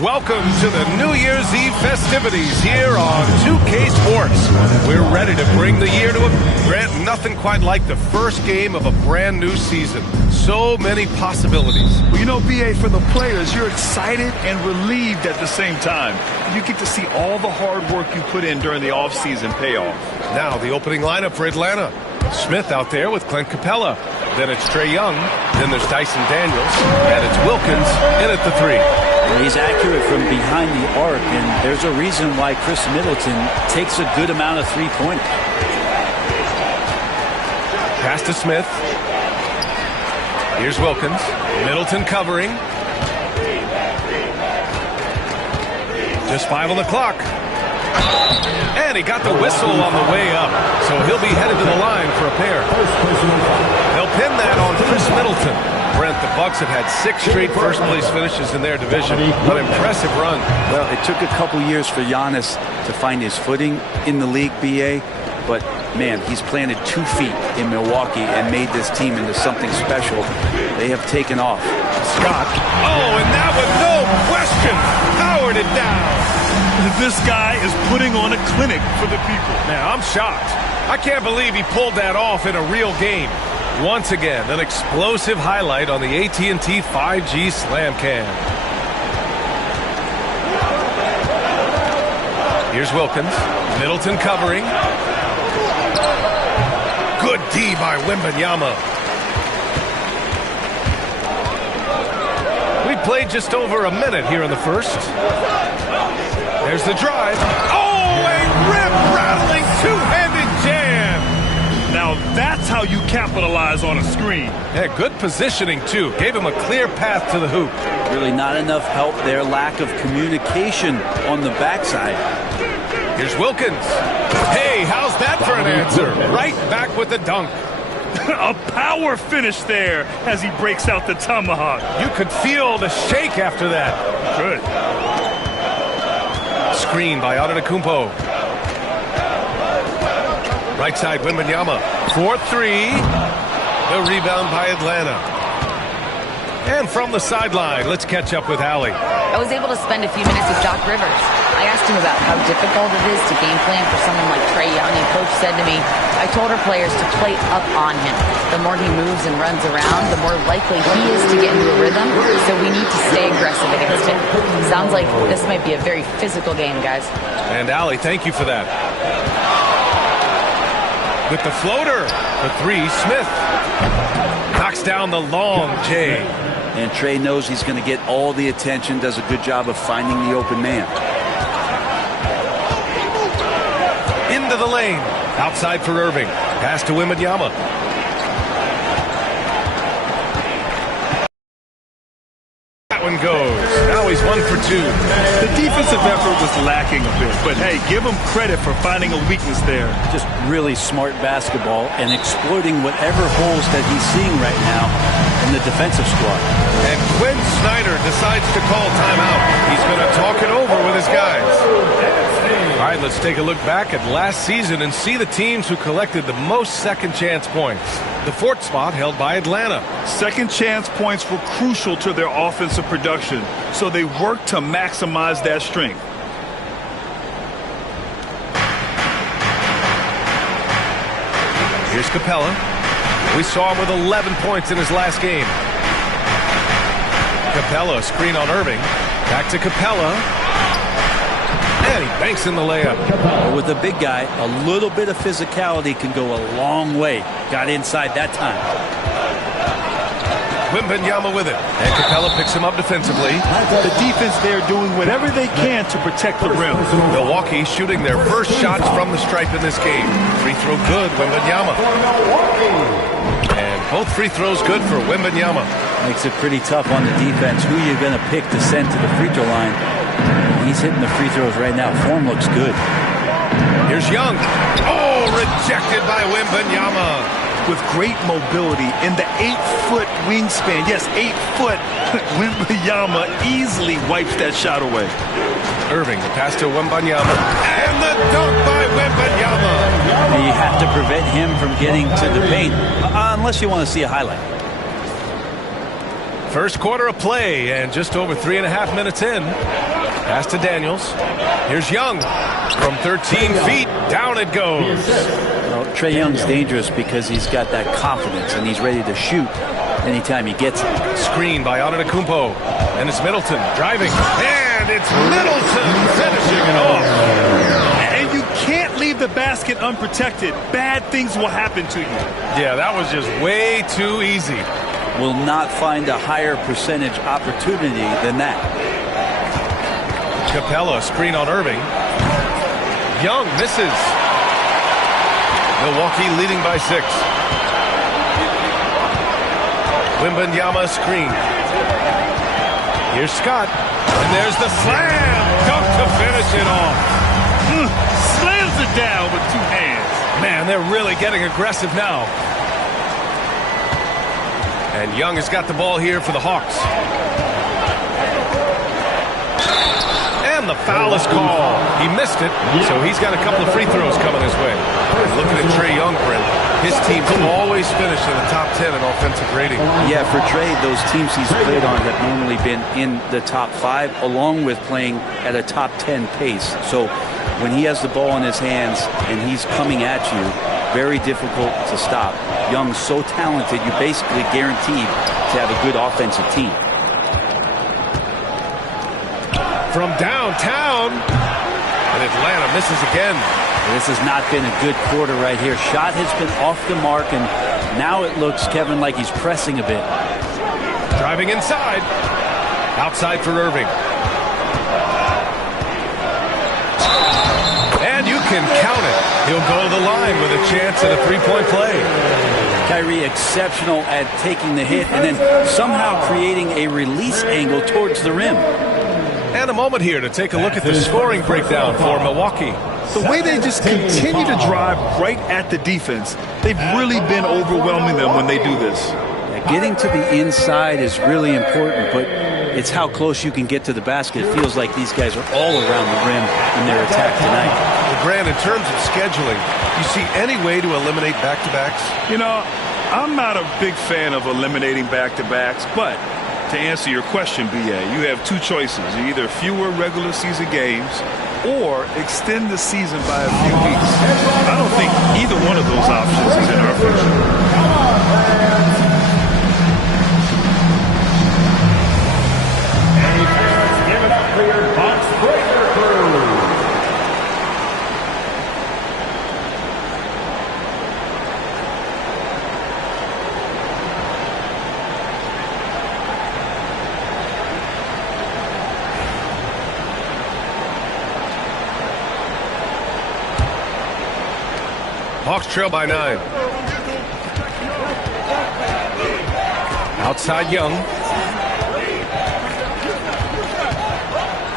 Welcome to the New Year's Eve festivities here on 2K Sports. We're ready to bring the year to a Grant. Nothing quite like the first game of a brand new season. So many possibilities. Well, you know, BA, for the players, you're excited and relieved at the same time. You get to see all the hard work you put in during the offseason pay off. Now the opening lineup for Atlanta. Smith out there with Clint Capella. Then it's Trae Young. Then there's Dyson Daniels. And it's Wilkins in at the 3. He's accurate from behind the arc, and there's a reason why Chris Middleton takes a good amount of three-pointers. Pass to Smith. Here's Wilkins. Middleton covering. Just 5 on the clock. And he got the whistle on the way up, so he'll be headed to the line for a pair. They'll pin that on Chris Middleton. Brent, the Bucks have had 6 straight first-place finishes in their division. An impressive run. Well, it took a couple years for Giannis to find his footing in the league, BA. But, man, he's planted 2 feet in Milwaukee and made this team into something special. They have taken off. Scott. Oh, and that one, no question, powered it down. This guy is putting on a clinic for the people. Now, I'm shocked. I can't believe he pulled that off in a real game. Once again, an explosive highlight on the AT&T 5G Slam Cam. Here's Wilkins. Middleton covering. Good D by Wembanyama. We played just over a minute here in the first. There's the drive. Oh, a rip-rattling two-handed jam. Now that's how you capitalize on a screen. Yeah, good positioning, too. Gave him a clear path to the hoop. Really not enough help there. Lack of communication on the backside. Here's Wilkins. Hey, how's that for an answer? Right back with the dunk. A power finish there as he breaks out the tomahawk. You could feel the shake after that. Good. Screen by Antetokounmpo. Right side, Wembanyama. 4-3. The rebound by Atlanta. And from the sideline, let's catch up with Allie. I was able to spend a few minutes with Doc Rivers. I asked him about how difficult it is to game plan for someone like Trae Young, and Coach said to me, I told our players to play up on him. The more he moves and runs around, the more likely he is to get into a rhythm, so we need to stay aggressive against him. Sounds like this might be a very physical game, guys. And Allie, thank you for that. With the floater, the 3, Smith. Knocks down the long J. And Trae knows he's going to get all the attention, does a good job of finding the open man. Into the lane. Outside for Irving. Pass to Wembanyama. That one goes. Now he's 1 for 2. The defensive effort was lacking a bit, but hey, give him credit for finding a weakness there. Just really smart basketball and exploiting whatever holes that he's seeing right now in the defensive squad. And Quinn Snyder decides to call timeout. He's going to talk it over with his guys. All right, let's take a look back at last season and see the teams who collected the most second chance points. The 4th spot held by Atlanta. Second chance points were crucial to their offensive production, so they worked to maximize that strength. Here's Capella. We saw him with 11 points in his last game. Capella, screen on Irving. Back to Capella. And he banks in the layup. With a big guy, a little bit of physicality can go a long way. Got inside that time. Wembanyama with it. And Capella picks him up defensively. The defense there doing whatever they can to protect the rim. Milwaukee shooting their first shots from the stripe in this game. Free throw good, Wembanyama. And both free throws good for Wembanyama. Makes it pretty tough on the defense. Who you're going to pick to send to the free throw line. He's hitting the free throws right now. Form looks good. Here's Young. Oh, rejected by Wembanyama. With great mobility in the 8-foot wingspan. Yes, 8 foot. Wembanyama easily wipes that shot away. Irving, the pass to Wembanyama. And the dunk by Wembanyama. You have to prevent him from getting to the paint, unless you want to see a highlight. First quarter of play, and just over 3.5 minutes in. Pass to Daniels. Here's Young. From 13 feet, down it goes. Well, Trae Young's dangerous because he's got that confidence, and he's ready to shoot anytime he gets it. Screen by Antetokounmpo. And it's Middleton driving. And it's Middleton finishing it off. And you can't leave the basket unprotected. Bad things will happen to you. Yeah, that was just way too easy. Will not find a higher percentage opportunity than that. Capella, screen on Irving. Young misses. Milwaukee leading by 6. Wembanyama screen. Here's Scott. And there's the slam. Dunk to finish it off. Slams it down with 2 hands. Man, they're really getting aggressive now. And Young has got the ball here for the Hawks. And the foul is called. He missed it, so he's got a couple of free throws coming his way. Looking at Trae Young, Brent, his teams always finish in the top 10 in offensive rating. Yeah, for Trae, those teams he's played on have normally been in the top 5, along with playing at a top 10 pace. So when he has the ball in his hands and he's coming at you, very difficult to stop. Young's so talented, you're basically guaranteed to have a good offensive team. From downtown, and Atlanta misses again. This has not been a good quarter right here. Shot has been off the mark, and now it looks, Kevin, like he's pressing a bit. Driving inside. Outside for Irving. And you can count it. He'll go to the line with a chance at a 3-point play. Kyrie exceptional at taking the hit and then somehow creating a release angle towards the rim. And a moment here to take a look at the scoring breakdown for Milwaukee. The way they just continue to drive right at the defense, they've really been overwhelming them when they do this. Getting to the inside is really important, but it's how close you can get to the basket. It feels like these guys are all around the rim in their attack tonight. Well, Grant, in terms of scheduling, you see any way to eliminate back-to-backs? You know, I'm not a big fan of eliminating back-to-backs, but to answer your question, B.A., you have 2 choices. Either fewer regular season games or extend the season by a few weeks. I don't think either one of those options is in our favor. Give it up for your box breaker crew. Hawks trail by 9. Outside Young.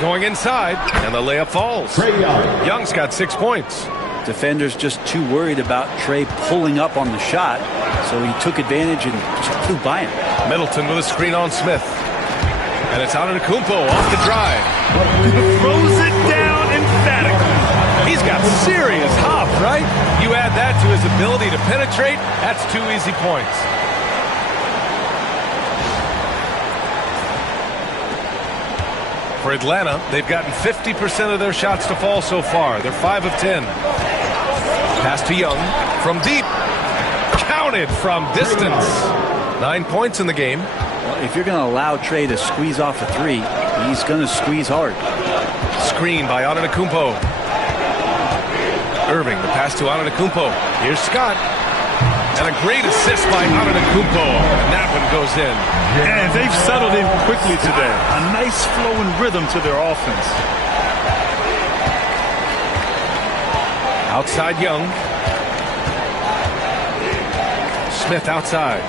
Going inside, and the layup falls. Young's got 6 points. Defenders just too worried about Trae pulling up on the shot, so he took advantage and just flew by him. Middleton with a screen on Smith. And it's Antetokounmpo off the drive. Throws it down emphatically. He's got serious hop, right? You add that to his ability to penetrate, that's 2 easy points. For Atlanta, they've gotten 50% of their shots to fall so far. They're 5 of 10. Pass to Young from deep. Counted from distance. 9 points in the game. Well, if you're going to allow Trae to squeeze off a 3, he's going to squeeze hard. Screen by Antetokounmpo. Irving, the pass to Antetokounmpo. Here's Scott. And a great assist by Antetokounmpo. And that one goes in. And they've settled in quickly today. A nice flowing rhythm to their offense. Outside Young. Smith outside.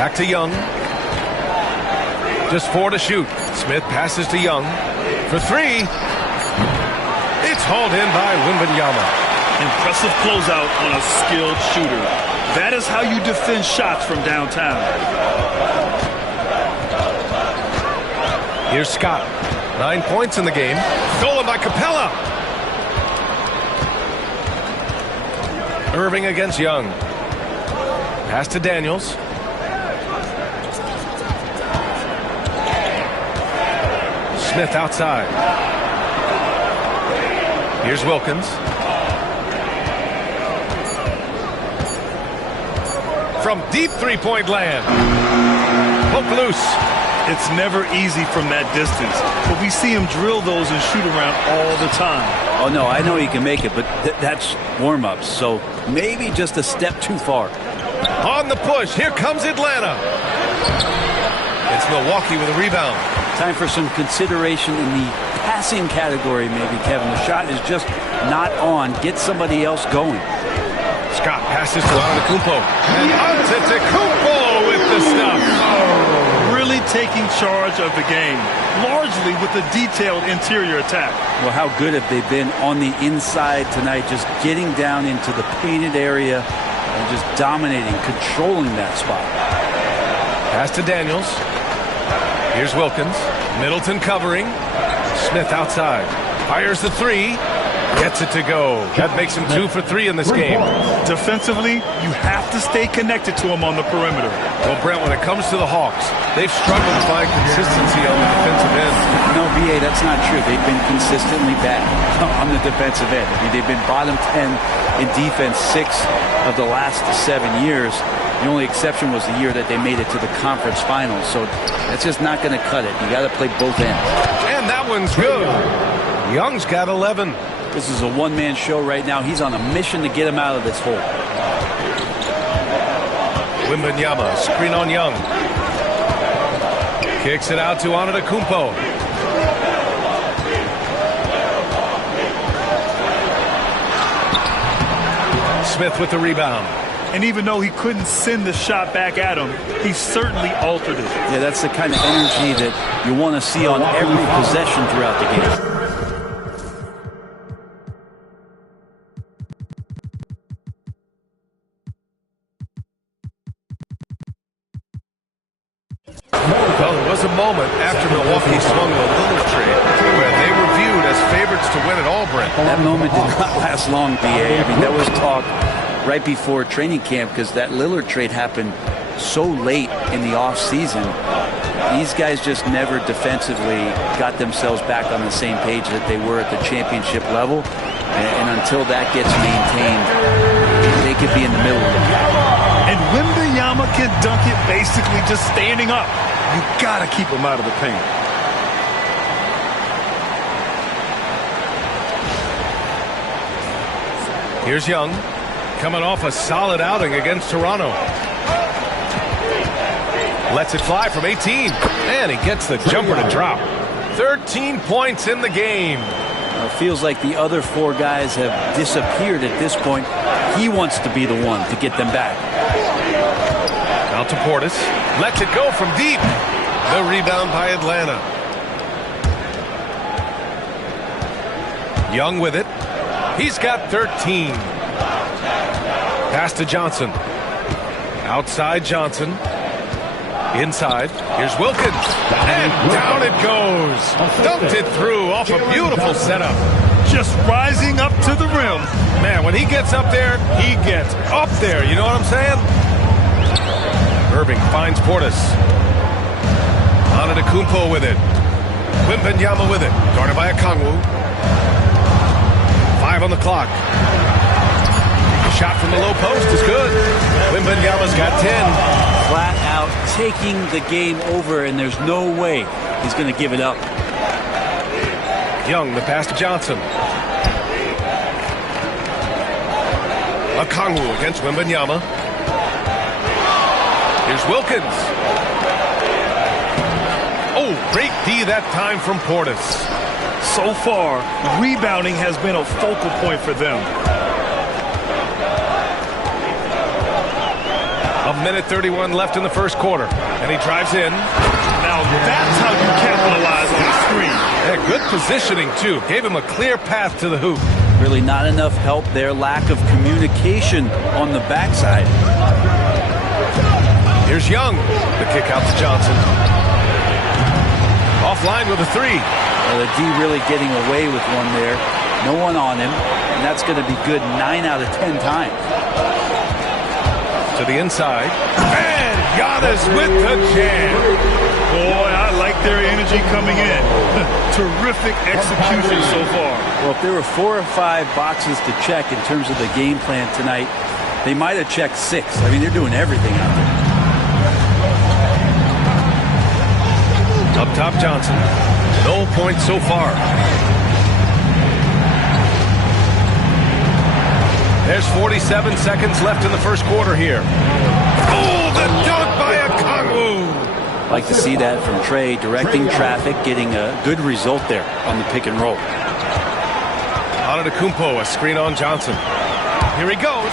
Back to Young. Just 4 to shoot. Smith passes to Young for 3. It's hauled in by Wembanyama. Impressive closeout on a skilled shooter. That is how you defend shots from downtown. Here's Scott. 9 points in the game. Stolen by Capella. Irving against Young. Pass to Daniels. Smith outside. Here's Wilkins. From deep three-point land. Hook loose. It's never easy from that distance, but we see him drill those and shoot around all the time. Oh, no, I know he can make it, but that's warm-ups, so maybe just a step too far. On the push, here comes Atlanta. It's Milwaukee with a rebound. Time for some consideration in the passing category, maybe, Kevin. The shot is just not on. Get somebody else going. Scott passes to Antetokounmpo. And Antetokounmpo with the stuff. Really taking charge of the game, largely with a detailed interior attack. Well, how good have they been on the inside tonight, just getting down into the painted area and just dominating, controlling that spot. Pass to Daniels. Here's Wilkins. Middleton covering. Smith outside. Fires the 3. Gets it to go. That makes him 2 for 3 in this game. Defensively, you have to stay connected to him on the perimeter. Well, Brent, when it comes to the Hawks, they've struggled to find consistency on the defensive end. No, B.A., that's not true. They've been consistently bad on the defensive end. I mean, they've been bottom 10 in defense 6 of the last 7 years. The only exception was the year that they made it to the conference finals. So that's just not going to cut it. You got to play both ends. And that one's good. Young's got 11. This is a one-man show right now. He's on a mission to get him out of this hole. Wembanyama, screen on Young. Kicks it out to Antetokounmpo. Smith with the rebound. And even though he couldn't send the shot back at him, he certainly altered it. Yeah, that's the kind of energy that you want to see on every possession throughout the game. Well, there was a moment after Milwaukee swung the Lillard trade where they were viewed as favorites to win it all, Brent. That moment did not last long, B.A. I mean, that was talk right before training camp because that Lillard trade happened so late in the offseason. These guys just never defensively got themselves back on the same page that they were at the championship level. And until that gets maintained, they could be in the middle of the pack. And Wembanyama can dunk it basically just standing up. You got to keep him out of the paint. Here's Young, coming off a solid outing against Toronto. Lets it fly from 18, and he gets the jumper to drop. 13 points in the game. It feels like the other 4 guys have disappeared at this point. He wants to be the one to get them back. Out to Portis. Lets it go from deep. The rebound by Atlanta. Young with it. He's got 13. Pass to Johnson. Outside Johnson. Inside. Here's Wilkins. And down it goes. Dumped it through off a beautiful setup. Just rising up to the rim. Man, when he gets up there, he gets up there. You know what I'm saying? Irving finds Portis. Antetokounmpo with it. Wembanyama with it. Guarded by Okongwu. 5 on the clock. Shot from the low post is good. Wembanyama's got 10. Flat out taking the game over, and there's no way he's going to give it up. Young, the pass to Johnson. Okongwu against Wembanyama. Here's Wilkins. Oh, great D that time from Portis. So far, rebounding has been a focal point for them. A minute 31 left in the first quarter, and he drives in. Now that's how you capitalize on a screen. Yeah, good positioning, too. Gave him a clear path to the hoop. Really not enough help there. Lack of communication on the backside. Here's Young. The kick out to Johnson. Offline with a three. Well, the D really getting away with one there. No one on him. And that's going to be good 9 out of 10 times. To the inside. And Giannis with the jam. Boy, I like their energy coming in. Terrific execution so far. Well, if there were 4 or 5 boxes to check in terms of the game plan tonight, they might have checked 6. I mean, they're doing everything out there. Up top, Johnson. No points so far. There's 47 seconds left in the first quarter here. Oh, the dunk by Okongwu. Like to see that from Trey, directing traffic, getting a good result there on the pick and roll. Antetokounmpo, a screen on Johnson. Here he goes.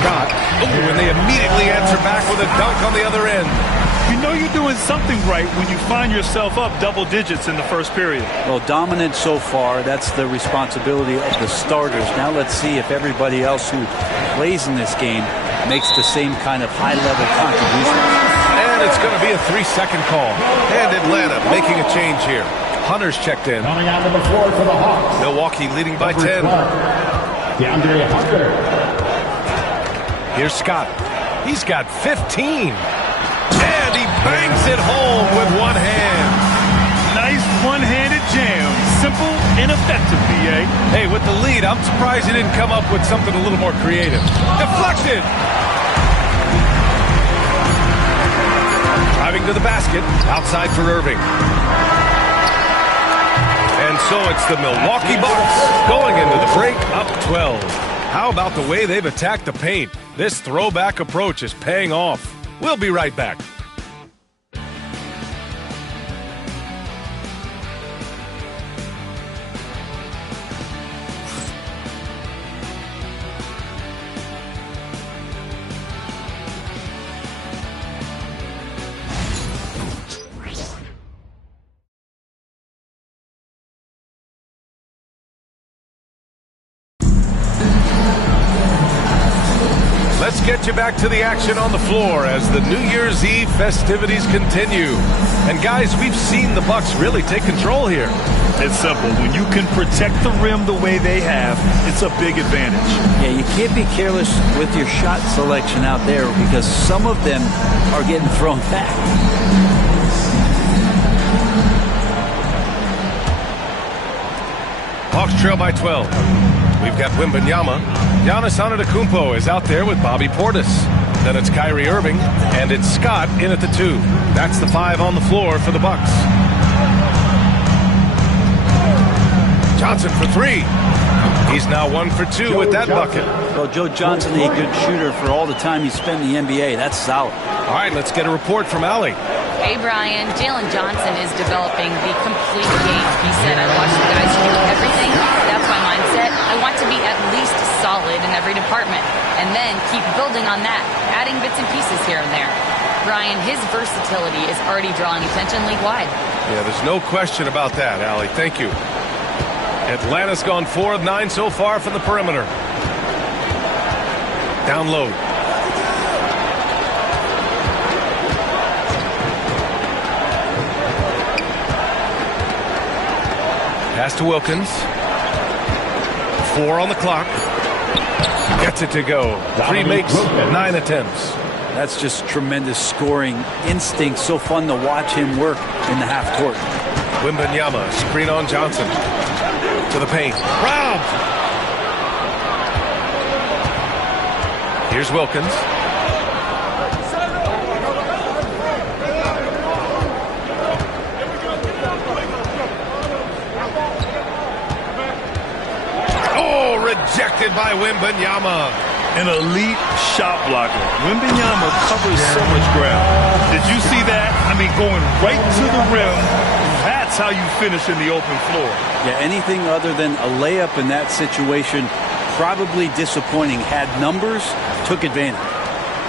Scott. Oh, and they immediately answer back with a dunk on the other end. You know you're doing something right when you find yourself up double digits in the first period. Well, dominant so far. That's the responsibility of the starters. Now let's see if everybody else who plays in this game makes the same kind of high-level contribution. And it's going to be a 3-second call. And Atlanta making a change here. Hunter's checked in. Coming onto the floor for the Hawks. Milwaukee leading by 10. DeAndre Hunter. Here's Scott. He's got 15. And he bangs it home with one hand. Nice one-handed jam. Simple and effective, B.A. Hey, with the lead, I'm surprised he didn't come up with something a little more creative. Deflected. Driving to the basket. Outside for Irving. And so it's the Milwaukee Bucks going into the break up 12. How about the way they've attacked the paint? This throwback approach is paying off. We'll be right back. Let's get you back to the action on the floor as the New Year's Eve festivities continue. And guys, we've seen the Bucks really take control here. It's simple. When you can protect the rim the way they have, it's a big advantage. Yeah, you can't be careless with your shot selection out there because some of them are getting thrown back. Hawks trail by 12. We've got Wembanyama. Giannis Antetokounmpo is out there with Bobby Portis. Then it's Kyrie Irving, and it's Scott in at the 2. That's the 5 on the floor for the Bucks. Johnson for 3. He's now 1 for 2 with that bucket. Well, Joe Johnson, a good shooter for all the time he spent in the NBA. That's solid. All right, let's get a report from Allie. Hey, Brian. Jalen Johnson is developing the complete game. He said, I watch the guys do everything. That's my mindset. I want to be at least solid in every department and then keep building on that, adding bits and pieces here and there. Brian, his versatility is already drawing attention league-wide. Yeah, there's no question about that, Allie. Thank you. Atlanta's gone 4 of 9 so far from the perimeter. Down low. Pass to Wilkins. 4 on the clock. Gets it to go. 3 makes, 9 attempts. That's just tremendous scoring instinct. So fun to watch him work in the half court. Wembanyama, screen on Johnson. To the paint. Round! Here's Wilkins. Rejected by Wembanyama. An elite shot blocker. Wembanyama covers so much ground. Did you see that? I mean, going right to the rim. That's how you finish in the open floor. Yeah, anything other than a layup in that situation, probably disappointing. Had numbers, took advantage.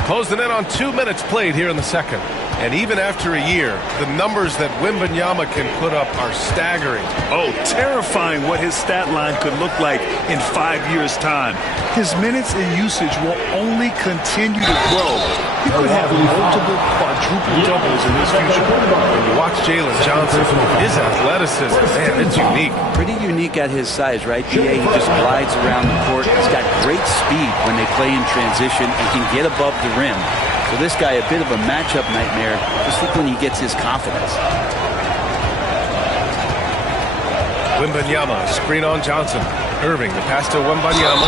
Closing in on 2 minutes played here in the second. And even after a year, the numbers that Wembanyama can put up are staggering. Oh, terrifying what his stat line could look like in 5 years' time. His minutes and usage will only continue to grow. He could have multiple quadruple doubles in his future. When you watch Jalen Johnson, his athleticism, man, it's unique. Pretty unique at his size, right, BA? He just glides around the court. He's got great speed when they play in transition and can get above the rim. So this guy, a bit of a matchup nightmare, just look when he gets his confidence. Wembanyama, screen on Johnson. Irving, the pass to Wembanyama.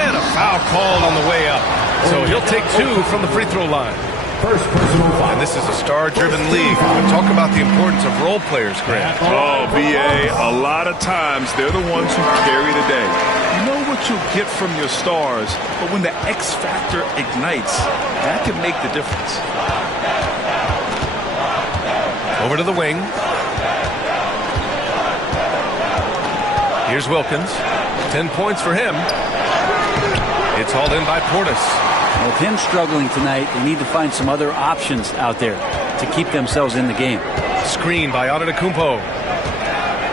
And a foul called on the way up. So he'll take 2 from the free throw line. First personal foul. And this is a star-driven league. But talk about the importance of role players, Grant. Oh, BA, a lot of times they're the ones who carry the day. You know what you'll get from your stars, but when the X factor ignites, that can make the difference. Over to the wing. Here's Wilkins. 10 points for him. It's hauled in by Portis. Well, with him struggling tonight, they need to find some other options out there to keep themselves in the game. Screen by Antetokounmpo.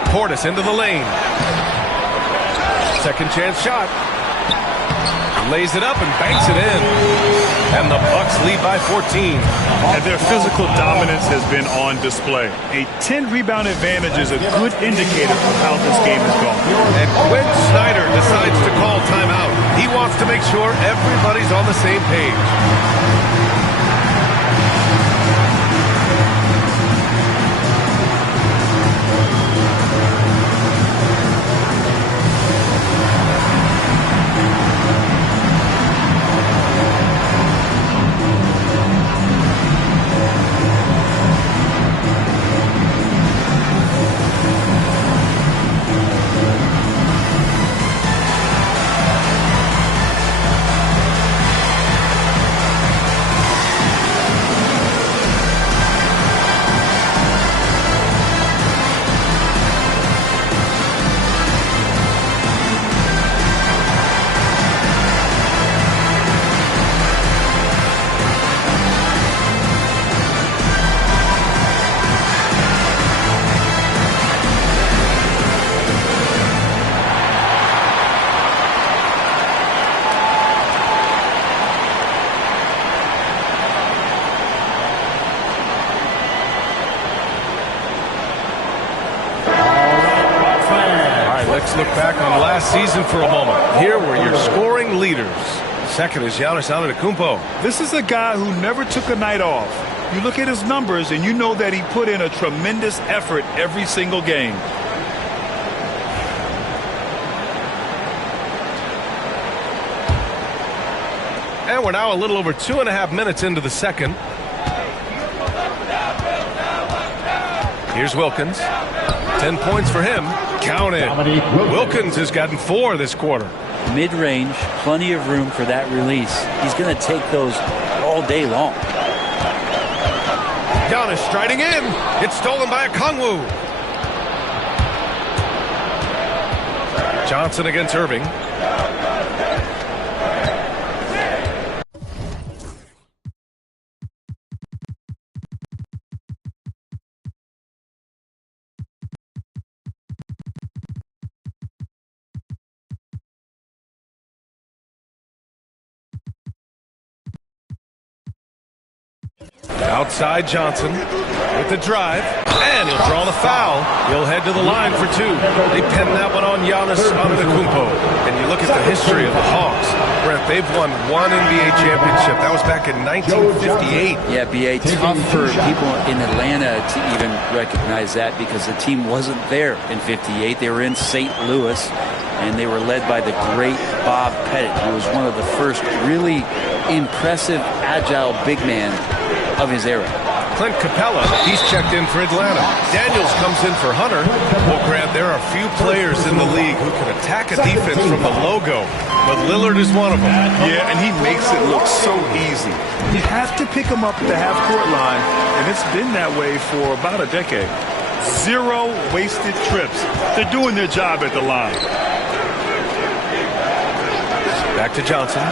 Portis into the lane. Second chance shot. Lays it up and banks it in. And the Bucks lead by 14. And their physical dominance has been on display. A 10-rebound advantage is a good indicator of how this game is going. And Quinn Snyder decides to call timeout. He wants to make sure everybody's on the same page. Let's look back on last season for a moment. Here were your scoring leaders. Second is Giannis Antetokounmpo. This is a guy who never took a night off. You look at his numbers and you know that he put in a tremendous effort every single game. And we're now a little over 2.5 minutes into the second. Here's Wilkins. 10 points for him. Count it. Wilkins has gotten 4 this quarter. Mid-range, plenty of room for that release. He's going to take those all day long. Giannis striding in. It's stolen by Okongwu. Johnson against Irving. Outside Johnson with the drive, and he'll draw the foul. He'll head to the line for 2. They pin that one on Giannis Antetokounmpo. And you look at the history of the Hawks. Brent, they've won 1 NBA championship. That was back in 1958. Yeah, BA, tough for people in Atlanta to even recognize that because the team wasn't there in 58. They were in St. Louis, and they were led by the great Bob Pettit, who was one of the first really impressive, agile big man of his era. Clint Capella, he's checked in for Atlanta. Daniels comes in for Hunter. Well, Grant, there are few players in the league who can attack a defense from the logo, but Lillard is one of them. Yeah, and he makes it look so easy. You have to pick him up at the half-court line, and it's been that way for about a decade. 0 wasted trips. They're doing their job at the line. Back to Johnson.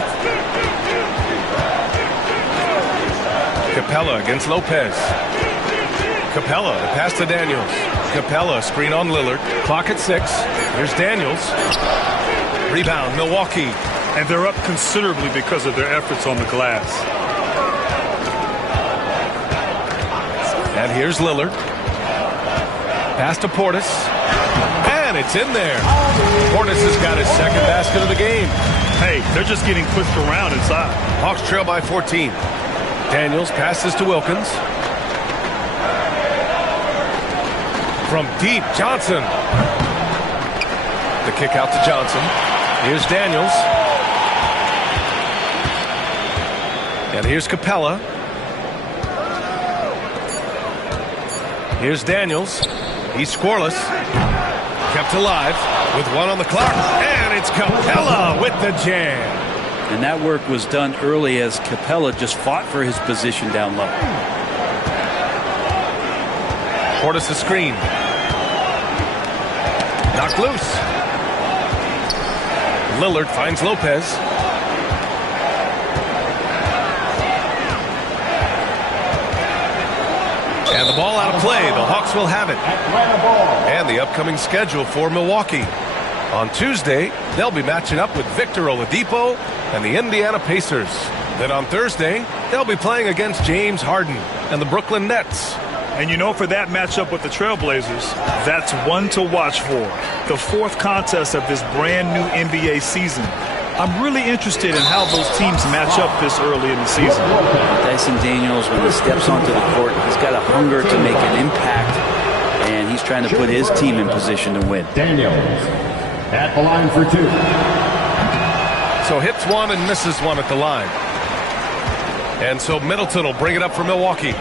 Capella against Lopez. Capella, the pass to Daniels. Capella, screen on Lillard. Clock at 6. Here's Daniels. Rebound, Milwaukee. And they're up considerably because of their efforts on the glass. And here's Lillard. Pass to Portis. And it's in there. Portis has got his second basket of the game. Hey, they're just getting pushed around inside. Hawks trail by 14. Daniels passes to Wilkins. From deep, Johnson. The kick out to Johnson. Here's Daniels. And here's Capella. Here's Daniels. He's scoreless. Kept alive with 1 on the clock. And it's Capella with the jam. And that work was done early as Capella just fought for his position down low. Portis a screen. Knocked loose. Lillard finds Lopez. And the ball out of play. The Hawks will have it. And the upcoming schedule for Milwaukee. On Tuesday, they'll be matching up with Victor Oladipo and the Indiana Pacers. Then on Thursday, they'll be playing against James Harden and the Brooklyn Nets. And you know, for that matchup with the Trailblazers, that's one to watch for. The 4th contest of this brand new NBA season. I'm really interested in how those teams match up this early in the season. Dyson Daniels, when he steps onto the court, he's got a hunger to make an impact, and he's trying to put his team in position to win. Daniels at the line for 2. So hits 1 and misses 1 at the line. And so Middleton will bring it up for Milwaukee.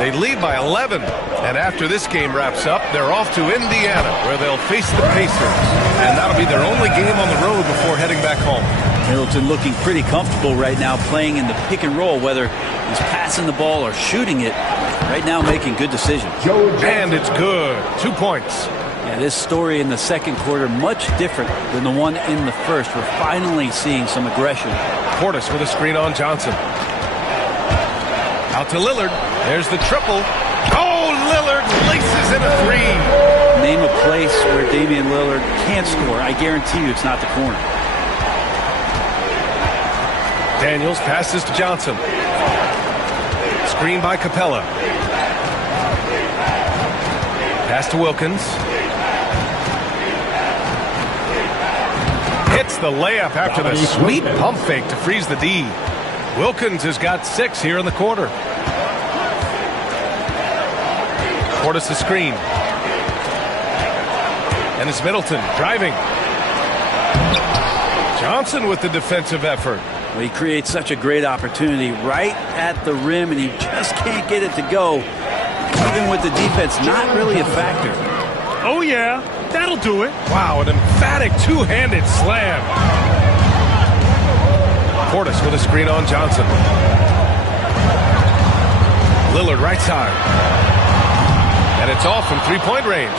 They lead by 11. And after this game wraps up, they're off to Indiana, where they'll face the Pacers. And that'll be their only game on the road before heading back home. Middleton looking pretty comfortable right now playing in the pick and roll, whether he's passing the ball or shooting it. Right now making good decisions. And it's good. 2 points. Yeah, this story in the second quarter much different than the one in the first. We're finally seeing some aggression. Portis with a screen on Johnson. Out to Lillard. There's the triple. Oh, Lillard laces in a 3. Name a place where Damian Lillard can't score. I guarantee you it's not the corner. Daniels passes to Johnson. Screen by Capella. Pass to Wilkins. Hits the layup after the sweet pump fake to freeze the D. Wilkins has got 6 here in the quarter. Portis the screen. And it's Middleton driving. Johnson with the defensive effort. Well, he creates such a great opportunity right at the rim, and he just can't get it to go. Even with the defense, not really a factor. Oh, yeah. That'll do it. Wow, an emphatic two-handed slam. Portis with a screen on Johnson. Lillard right side. And it's off from three-point range.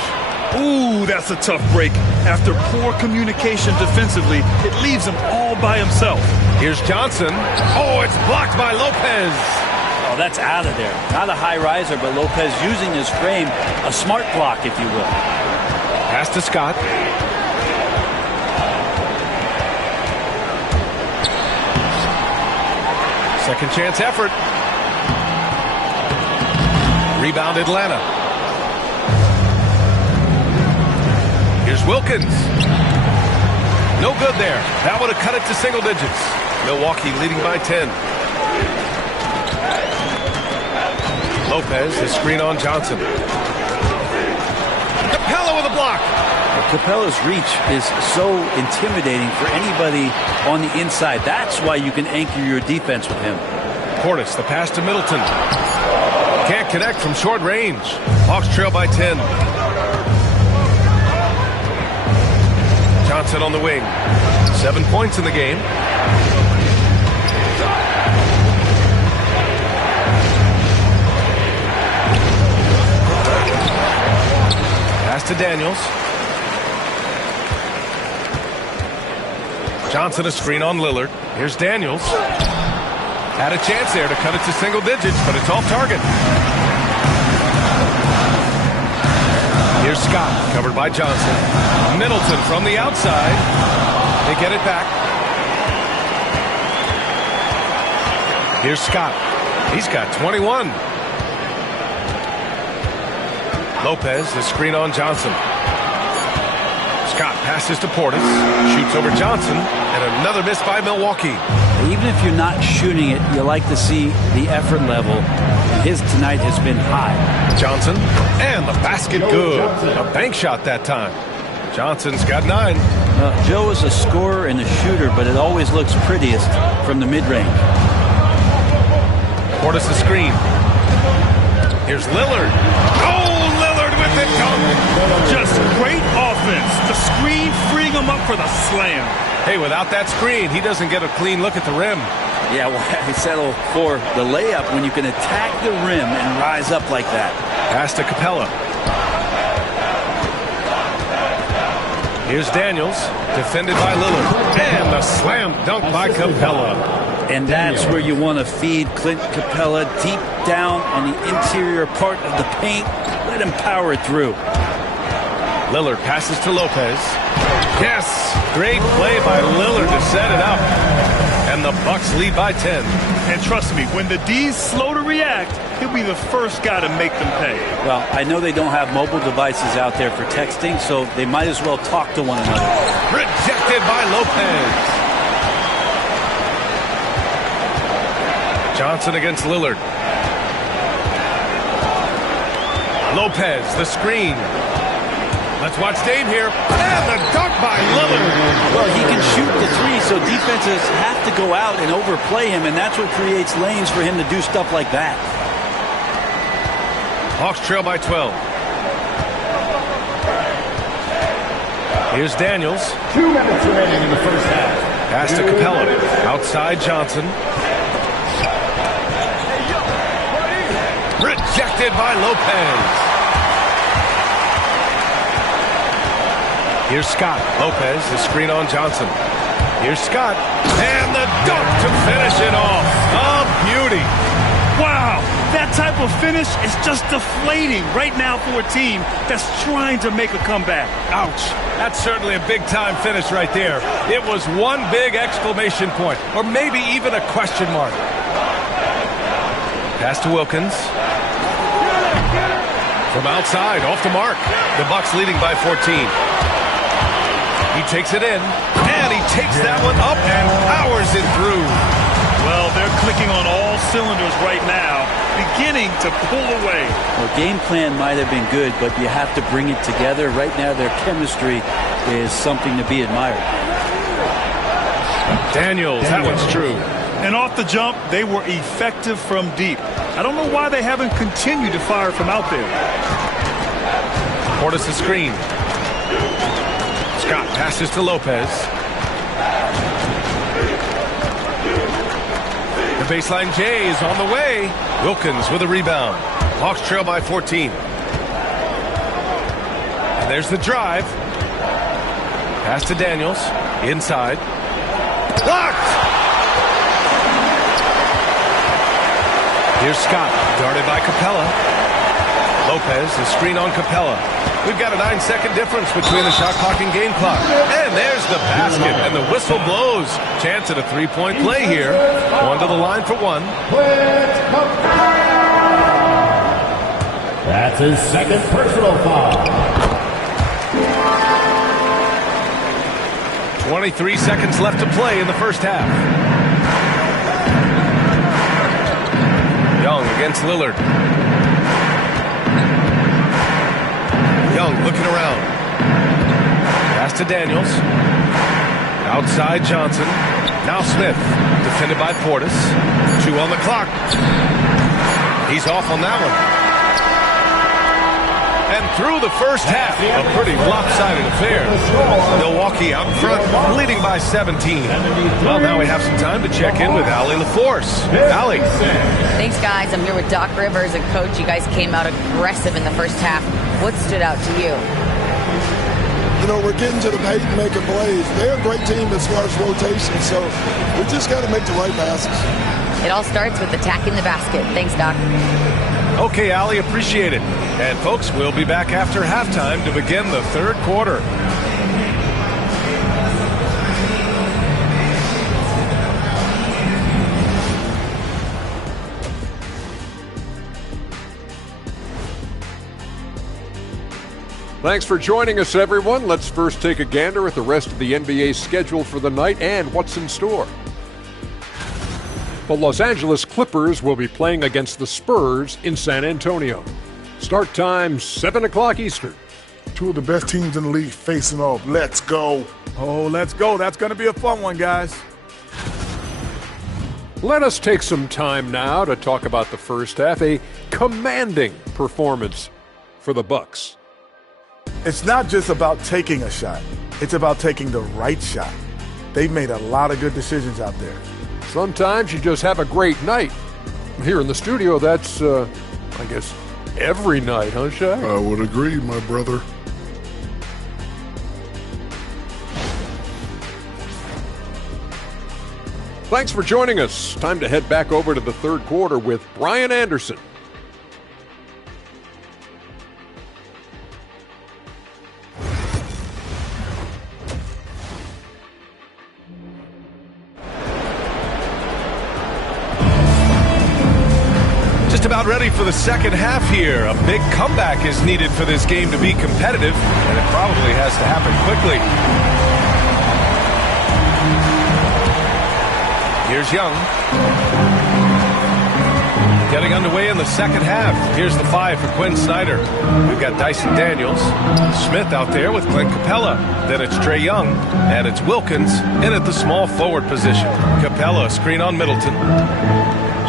Ooh, that's a tough break. After poor communication defensively, it leaves him all by himself. Here's Johnson. Oh, it's blocked by Lopez. Oh, that's out of there. Not a high riser, but Lopez using his frame. A smart block, if you will. Pass to Scott. Second chance effort. Rebound Atlanta. Here's Wilkins. No good there. That would have cut it to single digits. Milwaukee leading by 10. Lopez, his screen on Johnson. Capella with a block. Capella's reach is so intimidating for anybody on the inside. That's why you can anchor your defense with him. Portis, the pass to Middleton. Can't connect from short range. Hawks trail by 10. Johnson on the wing. 7 points in the game. Pass to Daniels. Johnson a screen on Lillard. Here's Daniels. Had a chance there to cut it to single digits, but it's off target. Here's Scott, covered by Johnson. Middleton from the outside. They get it back. Here's Scott. He's got 21. Lopez, the screen on Johnson. Scott passes to Portis, shoots over Johnson, and another miss by Milwaukee. Even if you're not shooting it, you like to see the effort level. And his tonight has been high. Johnson, and the basket good. A bank shot that time. Johnson's got 9. Joe is a scorer and a shooter, but it always looks prettiest from the mid-range. Portis the screen. Here's Lillard. Oh, Lillard with the dunk. Just great offense. The screen freeing him up for the slam. Hey, without that screen, he doesn't get a clean look at the rim. Yeah, why settle for the layup when you can attack the rim and rise up like that? Pass to Capella. Here's Daniels, defended by Lillard. And the slam dunk by Capella. And that's where you want to feed Clint Capella deep down on the interior part of the paint. Let him power it through. Lillard passes to Lopez. Yes, great play by Lillard to set it up. And the Bucks lead by 10. And trust me, when the D's slow to react, he'll be the first guy to make them pay. Well, I know they don't have mobile devices out there for texting, so they might as well talk to one another. Rejected by Lopez. Johnson against Lillard. Lopez, the screen. Let's watch Dame here. And the dunk by Lillard. Well, he can shoot the three, so defenses have to go out and overplay him, and that's what creates lanes for him to do stuff like that. Hawks trail by 12. Here's Daniels. 2 minutes remaining in the first half. Pass to Capella. Outside Johnson. Rejected by Lopez. Here's Scott. Lopez, the screen on Johnson. Here's Scott. And the dunk to finish it off. A beauty. Wow, that type of finish is just deflating right now for a team that's trying to make a comeback. Ouch. That's certainly a big-time finish right there. It was one big exclamation point, or maybe even a question mark. Pass to Wilkins. From outside, off the mark. The Bucks leading by 14. He takes it in, and he takes that one up and powers it through. Well, they're clicking on all cylinders right now, beginning to pull away. Well, game plan might have been good, but you have to bring it together. Right now, their chemistry is something to be admired. Daniels, that one's true. And off the jump, they were effective from deep. I don't know why they haven't continued to fire from out there. Portis the screen. Scott passes to Lopez. The baseline J is on the way. Wilkins with a rebound. Hawks trail by 14. And there's the drive. Pass to Daniels. Inside. Blocked! Here's Scott. Guarded by Capella. Lopez, the screen on Capella. We've got a 9-second difference between the shot clock and game clock. And there's the basket, and the whistle blows. Chance at a three-point play here. Going to the line for one. That's his second personal foul. 23 seconds left to play in the first half. Young against Lillard. Young looking around. Pass to Daniels. Outside Johnson. Now Smith. Defended by Portis. 2 on the clock. He's off on that one. And through the first half, a pretty lopsided affair. Milwaukee out in front, leading by 17. Well, now we have some time to check in with Allie LaForce. Allie. Thanks, guys. I'm here with Doc Rivers and Coach. You guys came out aggressive in the first half. What stood out to you? You know, we're getting to the paint and making plays. They're a great team as far as rotation, so we just got to make the right passes. It all starts with attacking the basket. Thanks, Doc. Okay, Allie, appreciate it. And folks, we'll be back after halftime to begin the third quarter. Thanks for joining us, everyone. Let's first take a gander at the rest of the NBA schedule for the night and what's in store. The Los Angeles Clippers will be playing against the Spurs in San Antonio. Start time, 7 o'clock Eastern. Two of the best teams in the league facing off. Let's go. Oh, let's go. That's going to be a fun one, guys. Let us take some time now to talk about the first half, a commanding performance for the Bucks. It's not just about taking a shot. It's about taking the right shot. They've made a lot of good decisions out there. Sometimes you just have a great night. Here in the studio, that's, I guess, every night, huh, Shaq? I would agree, my brother. Thanks for joining us. Time to head back over to the third quarter with Brian Anderson. Just about ready for the second half here. A big comeback is needed for this game to be competitive, and it probably has to happen quickly. Here's Young. Getting underway in the second half. Here's the 5 for Quinn Snyder. We've got Dyson Daniels. Smith out there with Clint Capella. Then it's Trae Young, and it's Wilkins in at the small forward position. Capella, screen on Middleton.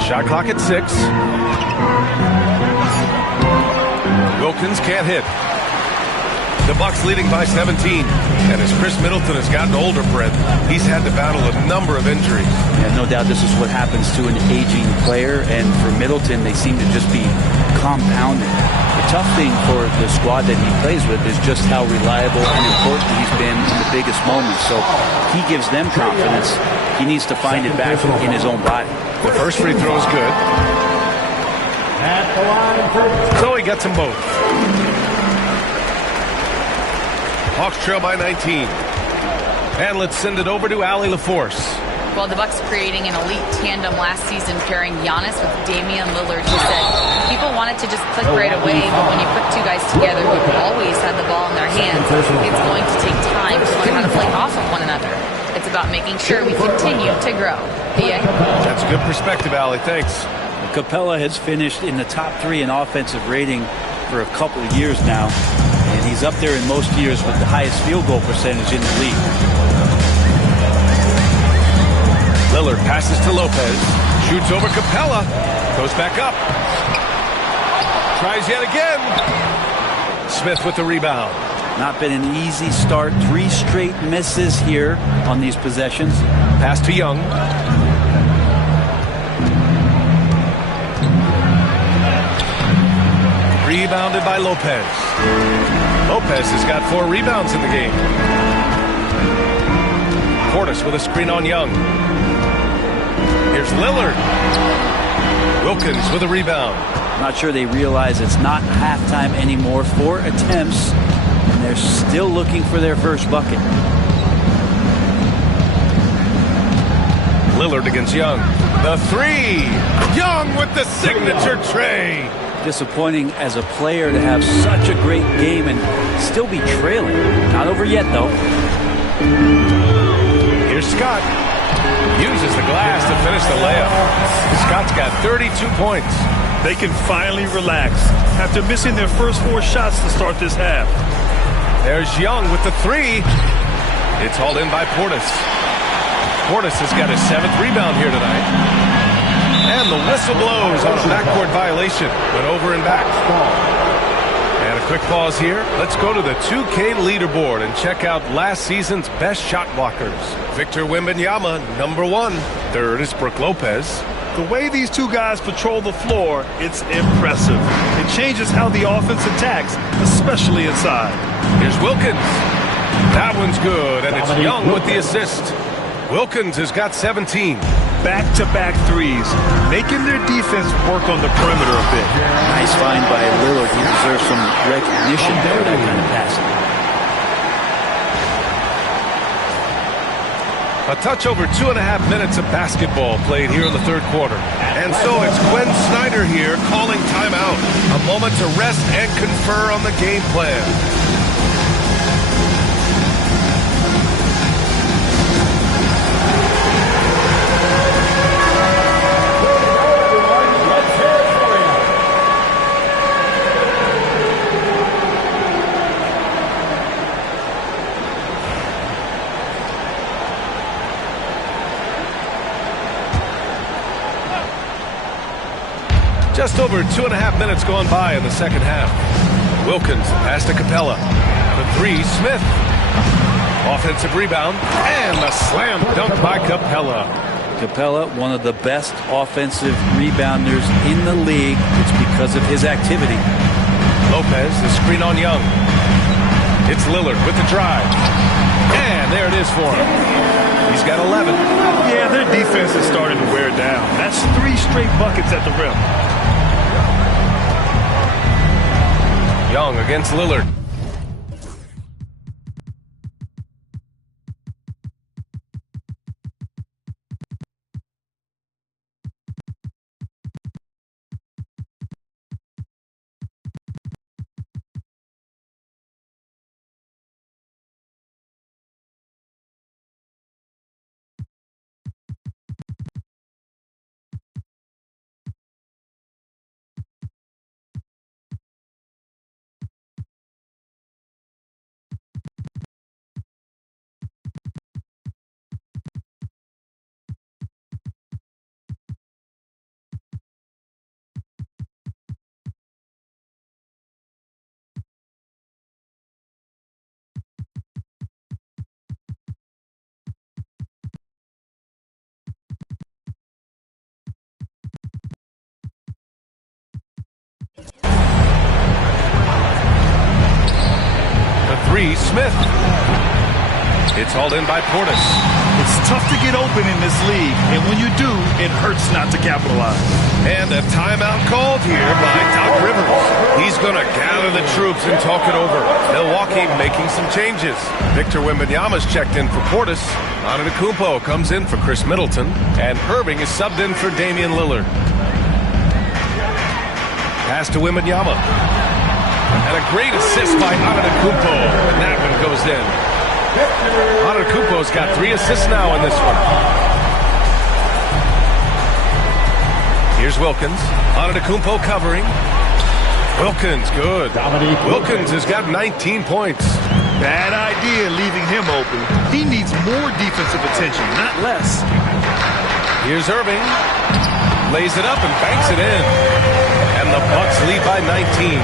Shot clock at 6. Wilkins can't hit. The Bucks leading by 17. And as Chris Middleton has gotten older, Brent, he's had to battle a number of injuries. Yeah, no doubt this is what happens to an aging player, and for Middleton, they seem to just be compounded. The tough thing for the squad that he plays with is just how reliable and important he's been in the biggest moments. So he gives them confidence. He needs to find it back in his own body. The first free throw is good. So he gets them both. Hawks trail by 19. And let's send it over to Allie LaForce. Well, the Bucks creating an elite tandem last season, pairing Giannis with Damian Lillard. He said people wanted to just click right away, but when you put two guys together who always had the ball in their hands, it's going to take time to learn how to play off of one another. It's about making sure we continue to grow. B.A.? That's a good perspective, Allie. Thanks. Capella has finished in the top 3 in offensive rating for a couple of years now, and he's up there in most years with the highest field goal percentage in the league. Lillard passes to Lopez, shoots over Capella, goes back up, tries yet again. Smith with the rebound. Not been an easy start. 3 straight misses here on these possessions. Pass to Young. Rebounded by Lopez. Lopez has got 4 rebounds in the game. Portis with a screen on Young. Here's Lillard. Wilkins with a rebound. Not sure they realize it's not halftime anymore. 4 attempts, and they're still looking for their first bucket. Lillard against Young. The 3. Young with the signature tray. Disappointing as a player to have such a great game and still be trailing. Not over yet, though. Here's Scott. Uses the glass to finish the layup. Scott's got 32 points. They can finally relax after missing their first 4 shots to start this half. There's Young with the 3. It's hauled in by Portis. Portis has got his 7th rebound here tonight. And the whistle blows on a backcourt violation. Went over and back. And a quick pause here. Let's go to the 2K leaderboard and check out last season's best shot blockers. Victor Wembanyama, number 1. 3rd is Brook Lopez. The way these two guys patrol the floor, it's impressive. It changes how the offense attacks, especially inside. Here's Wilkins. That one's good, and it's Young with the assist. Wilkins has got 17. back-to-back threes, making their defense work on the perimeter a bit. Nice find by Lillard. He deserves some recognition for that kind of passing. A touch over 2.5 minutes of basketball played here in the third quarter. And so it's Quinn Snyder here calling timeout. A moment to rest and confer on the game plan. Just over 2.5 minutes gone by in the second half. Wilkins pass to Capella. The three, Smith. Offensive rebound and a slam dunk by Capella. Capella, one of the best offensive rebounders in the league. It's because of his activity. Lopez, the screen on Young. It's Lillard with the drive. And there it is for him. He's got 11. Yeah, their defense is starting to wear down. That's 3 straight buckets at the rim. Young against Lillard. Three, Smith. It's hauled in by Portis. It's tough to get open in this league, and when you do, it hurts not to capitalize. And a timeout called here by Doc Rivers. He's going to gather the troops and talk it over. Milwaukee making some changes. Victor Wembanyama's checked in for Portis. Antetokounmpo comes in for Chris Middleton. And Irving is subbed in for Damian Lillard. Pass to Wembanyama. And a great assist by Antetokounmpo. And that one goes in. Antetokounmpo's got 3 assists now in this one. Here's Wilkins. Antetokounmpo covering. Wilkins, good. Wilkins has got 19 points. Bad idea leaving him open. He needs more defensive attention, not less. Here's Irving. Lays it up and banks it in. And the Bucks lead by 19.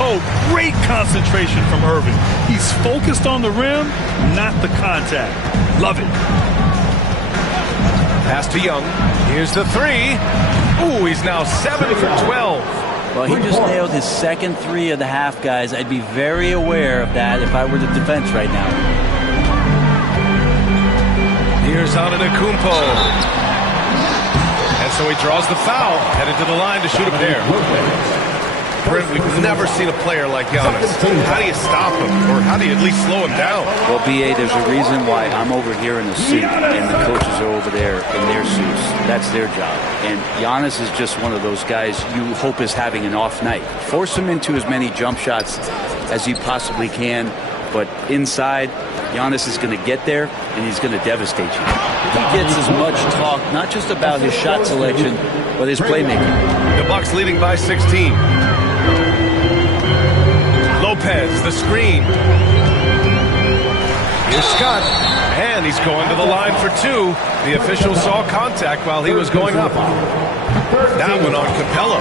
Oh, great concentration from Irving. He's focused on the rim, not the contact. Love it. Pass to Young. Here's the 3. Ooh, he's now 7 for 12. Well, he just nailed his second 3 of the half, guys. I'd be very aware of that if I were the defense right now. Here's Antetokounmpo. And so he draws the foul, headed to the line to shoot a pair. Brent, we've never seen a player like Giannis. How do you stop him? Or how do you at least slow him down? Well, B.A., there's a reason why I'm over here in the suit and the coaches are over there in their suits. That's their job. And Giannis is just one of those guys you hope is having an off night. Force him into as many jump shots as you possibly can. But inside, Giannis is going to get there, and he's going to devastate you. He gets as much talk, not just about his shot selection, but his playmaking. The Bucks leading by 16. Lopez, the screen. Here's Scott, and he's going to the line for 2. The official saw contact while he was going up. That one on Capella.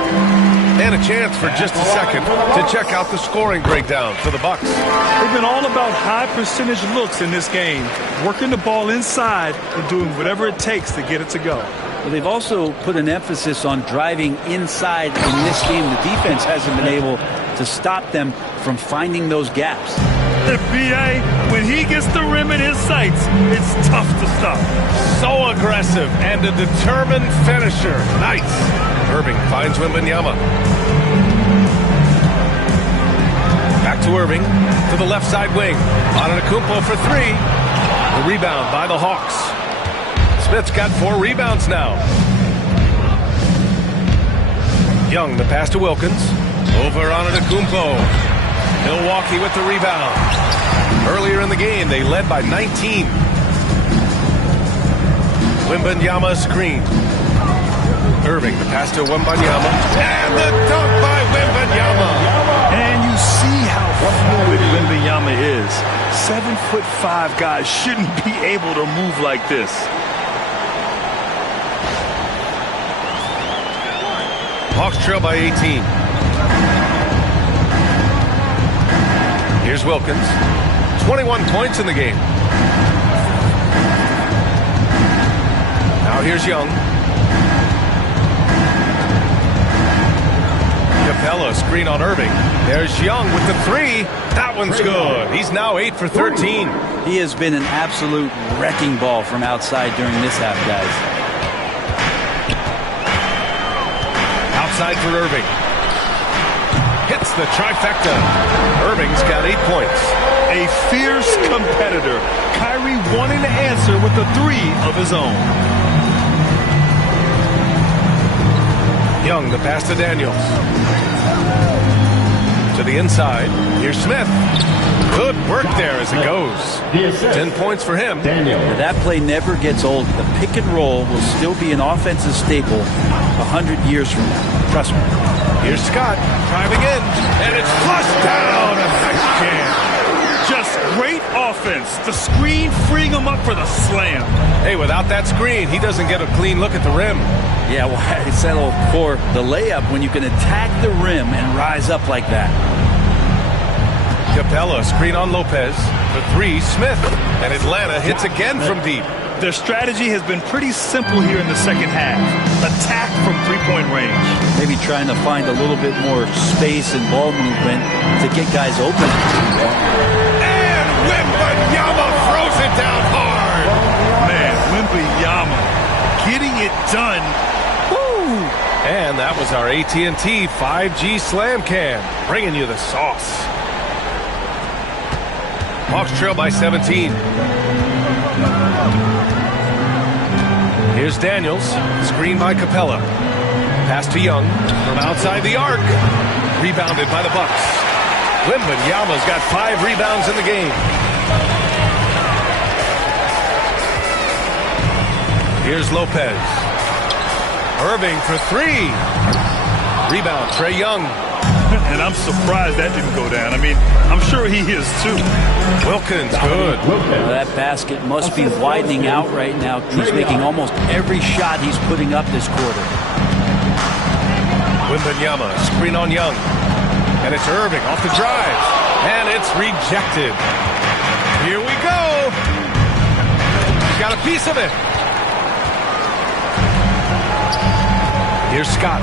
And a chance for just a second to check out the scoring breakdown for the Bucks. They've been all about high percentage looks in this game, working the ball inside and doing whatever it takes to get it to go. Well, they've also put an emphasis on driving inside in this game. The defense hasn't been able to stop them from finding those gaps. B.A., when he gets the rim in his sights, it's tough to stop. So aggressive and a determined finisher. Nice. Irving finds Wembanyama. Back to Irving, to the left side wing. Antetokounmpo for three. The rebound by the Hawks. Smith's got 4 rebounds now. Young, the pass to Wilkins. Over Antetokounmpo. Milwaukee with the rebound. Earlier in the game, they led by 19. Wembanyama screen. Irving, the pass to Wembanyama. And the dunk by Wembanyama. And you see how fluid Wembanyama is. 7'5" guys shouldn't be able to move like this. Hawks trail by 18. Here's Wilkins. 21 points in the game. Now here's Young. Capella screen on Irving. There's Young with the three. That one's good. He's now 8 for 13. He has been an absolute wrecking ball from outside during this half, guys. Outside for Irving. Hits the trifecta. Irving's got 8 points. A fierce competitor. Kyrie wanting to answer with a 3 of his own. Young, the pass to Daniels. To the inside. Here's Smith. Good work there as it goes. 10 points for him. That play never gets old. The pick and roll will still be an offensive staple 100 years from now. Trust me. Here's Scott driving in, and it's flushed down. A nice jam. Just great offense. The screen freeing him up for the slam. Hey, without that screen, he doesn't get a clean look at the rim. Yeah, well, I settle for the layup when you can attack the rim and rise up like that. Capella, screen on Lopez. The three, Smith. And Atlanta hits again from deep. Their strategy has been pretty simple here in the second half. Attack from three-point range. Maybe trying to find a little bit more space and ball movement to get guys open. And Wembanyama throws it down hard. Man, Wembanyama getting it done. Woo! And that was our AT&T 5G Slam Cam, bringing you the sauce. Hawks trail by 17. Here's Daniels, screen by Capella. Pass to Young from outside the arc. Rebounded by the Bucks. Wembanyama's got 5 rebounds in the game. Here's Lopez. Irving for 3. Rebound, Trae Young. And I'm surprised that didn't go down. I mean, I'm sure he is too. Wilkins, good. Well, that basket must be widening out right now. He's making almost every shot he's putting up this quarter. Wembanyama, screen on Young. And it's Irving off the drive. And it's rejected. Here we go. Got a piece of it. Here's Scott.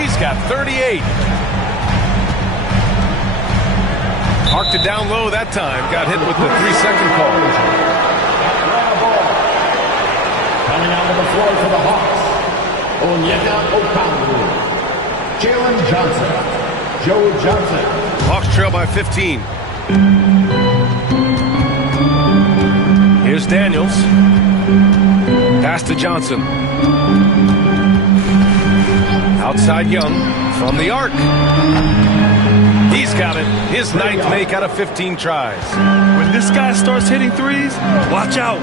He's got 38. Marked it down low that time. Got hit with the 3-second call. Coming out of the floor for the Hawks, Onyeka Okongwu, Jalen Johnson, Joe Johnson. Hawks trail by 15. Here's Daniels. Pass to Johnson. Outside Young from the arc. He's got it. His 9th make out of 15 tries. When this guy starts hitting threes, watch out.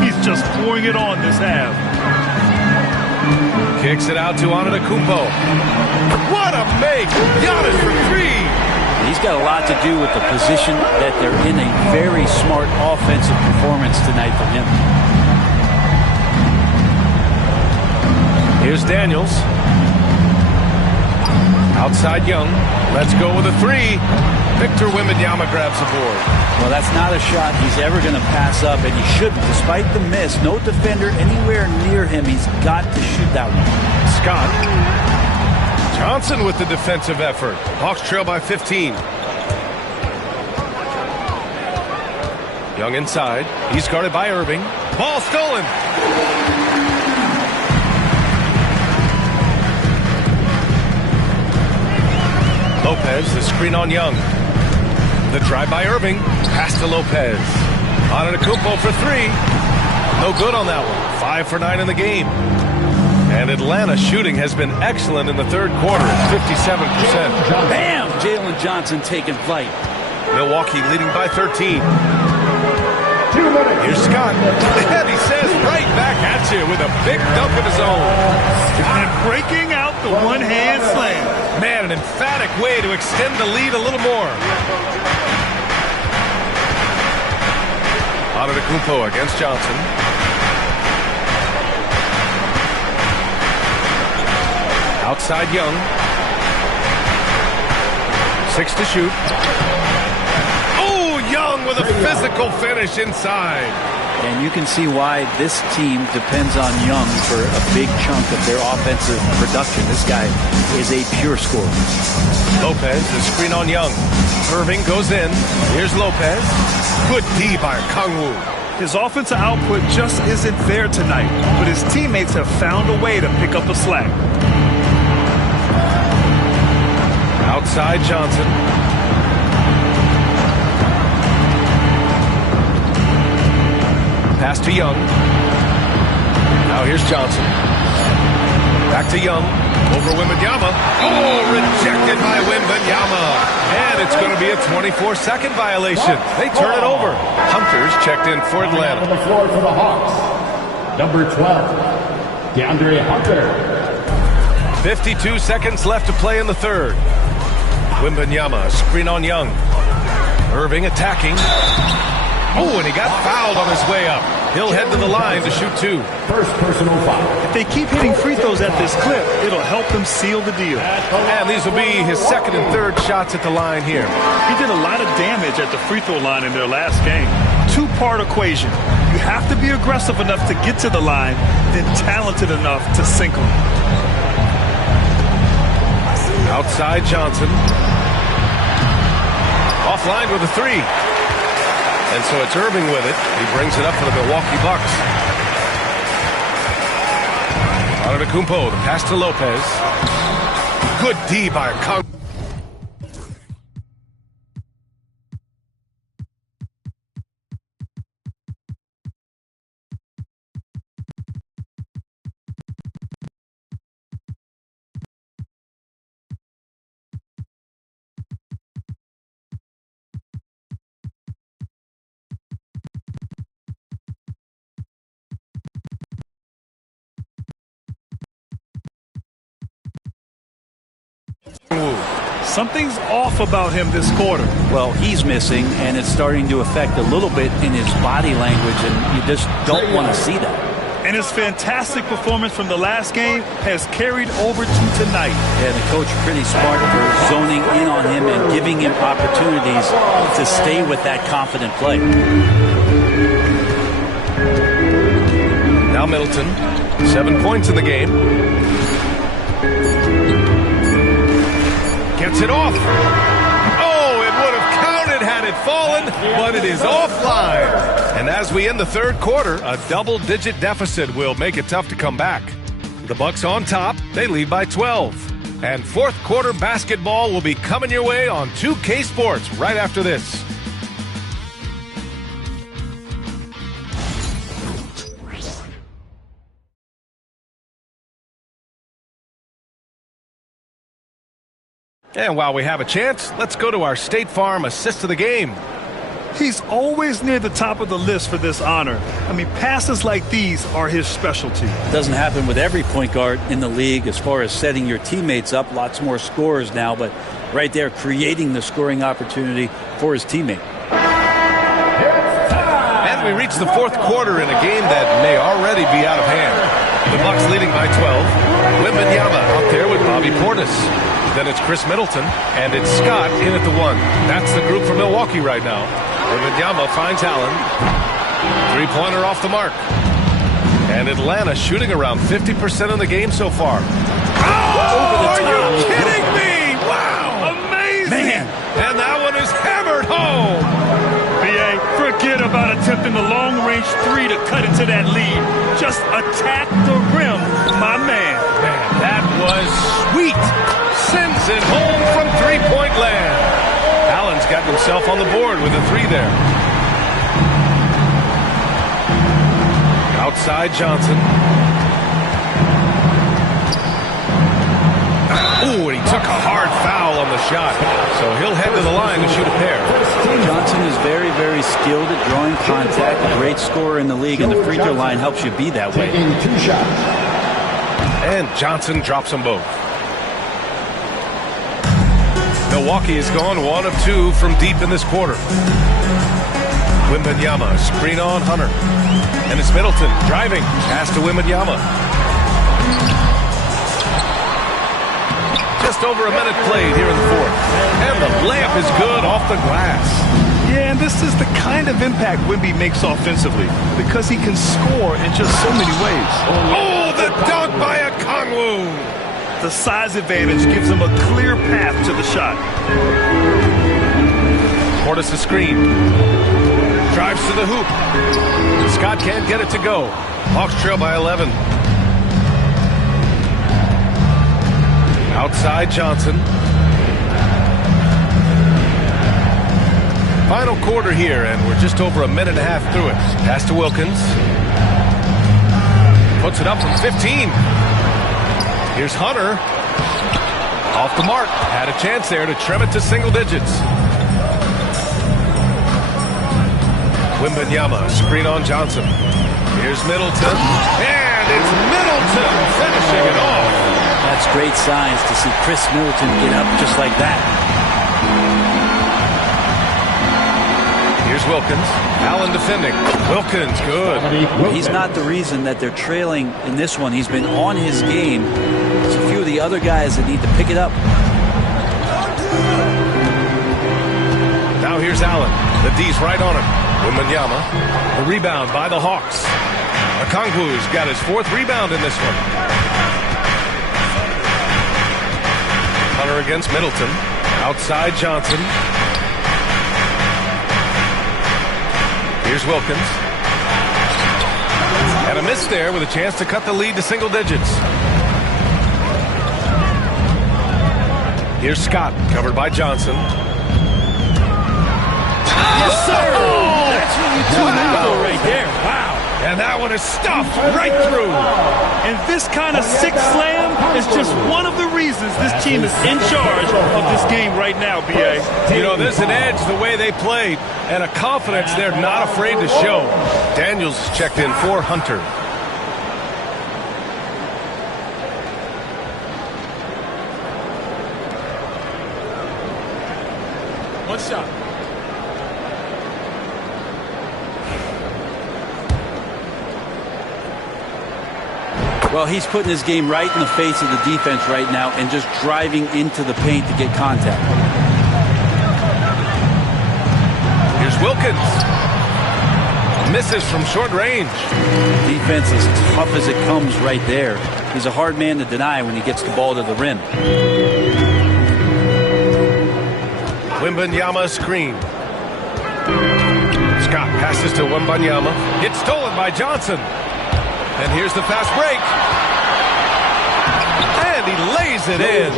He's just pouring it on this half. Kicks it out to Antetokounmpo. What a make! Giannis for 3. He's got a lot to do with the position that they're in. A very smart offensive performance tonight from him. Here's Daniels. Outside Young. Let's go with a 3. Victor Wembanyama grabs the board. Well, that's not a shot he's ever going to pass up, and he shouldn't. Despite the miss, no defender anywhere near him. He's got to shoot that one. Scott. Johnson with the defensive effort. Hawks trail by 15. Young inside. He's guarded by Irving. Ball stolen. Lopez, the screen on Young. The drive by Irving. Pass to Lopez. Antetokounmpo for three. No good on that one. 5 for 9 in the game. And Atlanta's shooting has been excellent in the third quarter. It's 57%. Bam! Jalen Johnson taking flight. Milwaukee leading by 13. Here's Scott. And he says right back at you with a big dunk of his own. And breaking out the one-hand slam. Man, an emphatic way to extend the lead a little more. Antetokounmpo against Johnson. Outside Young. 6 to shoot. Oh, Young with a physical finish inside. And you can see why this team depends on Young for a big chunk of their offensive production. This guy is a pure scorer. Lopez, the screen on Young. Irving goes in. Here's Lopez. Good D by Kongwu. His offensive output just isn't there tonight, but his teammates have found a way to pick up the slack. Outside Johnson. Pass to Young. Now here's Johnson. Back to Young. Over Wembanyama. Oh, rejected by Wembanyama. And it's going to be a 24-second violation. They turn it over. Hunter's checked in for Atlanta. On the floor for the Hawks, number 12, DeAndre Hunter. 52 seconds left to play in the third. Wembanyama, screen on Young. Irving attacking. Oh, and he got fouled on his way up. He'll head to the line to shoot 2. First personal foul. If they keep hitting free throws at this clip, it'll help them seal the deal. And these will be his second and third shots at the line here. He did a lot of damage at the free throw line in their last game. Two-part equation. You have to be aggressive enough to get to the line, then talented enough to sink them. Outside Johnson. Offline with a 3. And so it's Irving with it. He brings it up for the Milwaukee Bucks. Antetokounmpo, the pass to Lopez. Good D by Kong. Something's off about him this quarter. Well, he's missing, and it's starting to affect a little bit in his body language, and you just don't want to see that. And his fantastic performance from the last game has carried over to tonight. And the coach pretty smart for zoning in on him and giving him opportunities to stay with that confident play. Now Middleton, 7 points in the game. Gets it off. Oh, it would have counted had it fallen, but it is offline. And as we end the third quarter, a double-digit deficit will make it tough to come back. The Bucks on top. They lead by 12. And fourth quarter basketball will be coming your way on 2K Sports right after this. And while we have a chance, let's go to our State Farm assist of the game. He's always near the top of the list for this honor. I mean, passes like these are his specialty. Doesn't happen with every point guard in the league as far as setting your teammates up. Lots more scorers now, but right there creating the scoring opportunity for his teammate. And we reach the fourth quarter in a game that may already be out of hand. The Bucks leading by 12. Wembanyama out there with Bobby Portis. Then it's Chris Middleton, and it's Scott in at the 1. That's the group for Milwaukee right now. Wembanyama finds Allen. Three-pointer off the mark. And Atlanta shooting around 50% in the game so far. Oh, are you kidding me? Wow! Amazing! Man. And that one is hammered home. B.A., forget about attempting the long-range three to cut into that lead. Just attack the rim, my man. Man, that was sweet. Sends it home from three-point land. Allen's got himself on the board with a three there. Outside Johnson. Ooh, and he took a hard foul on the shot. So he'll head to the line to shoot a pair. Johnson is very, very skilled at drawing contact, a great scorer in the league, and the free throw line helps you be that way. Taking 2 shots. And Johnson drops them both. Milwaukee has gone 1 of 2 from deep in this quarter. Wembanyama, screen on Hunter. And it's Middleton driving. Pass to Wembanyama. Just over a minute played here in the fourth. And the layup is good off the glass. Yeah, and this is the kind of impact Wemby makes offensively because he can score in just so many ways. Oh, the dunk by Okongwu. The size advantage gives him a clear path to the shot. Portis the screen. Drives to the hoop. Scott can't get it to go. Hawks trail by 11. Outside Johnson. Final quarter here, and we're just over a minute and a half through it. Pass to Wilkins. Puts it up from 15. Here's Hunter. Off the mark. Had a chance there to trim it to single digits. Wembanyama, screen on Johnson. Here's Middleton. And it's Middleton finishing it off. That's great signs to see Chris Middleton get up just like that. Here's Wilkins. Allen defending. Wilkins, good. He's not the reason that they're trailing in this one. He's been on his game. There's a few of the other guys that need to pick it up. Now here's Allen. The D's right on him. Wembanyama. The rebound by the Hawks. Okongwu's got his 4th rebound in this one. Hunter against Middleton. Outside Johnson. Here's Wilkins. And a miss there with a chance to cut the lead to single digits. Here's Scott, covered by Johnson. Yes, sir! That's what you tune in for right there. Wow. And that one is stuffed right through. And this kind of sick slam is just one of the reasons this team is in charge of this game right now, B.A. You know, there's an edge the way they played and a confidence they're not afraid to show. Daniels checked in for Hunter. One shot. Well, he's putting his game right in the face of the defense right now and just driving into the paint to get contact. Here's Wilkins. Misses from short range. Defense is tough as it comes right there. He's a hard man to deny when he gets the ball to the rim. Wembanyama screen. Scott passes to Wembanyama. It's stolen by Johnson. And here's the fast break. And he lays it in.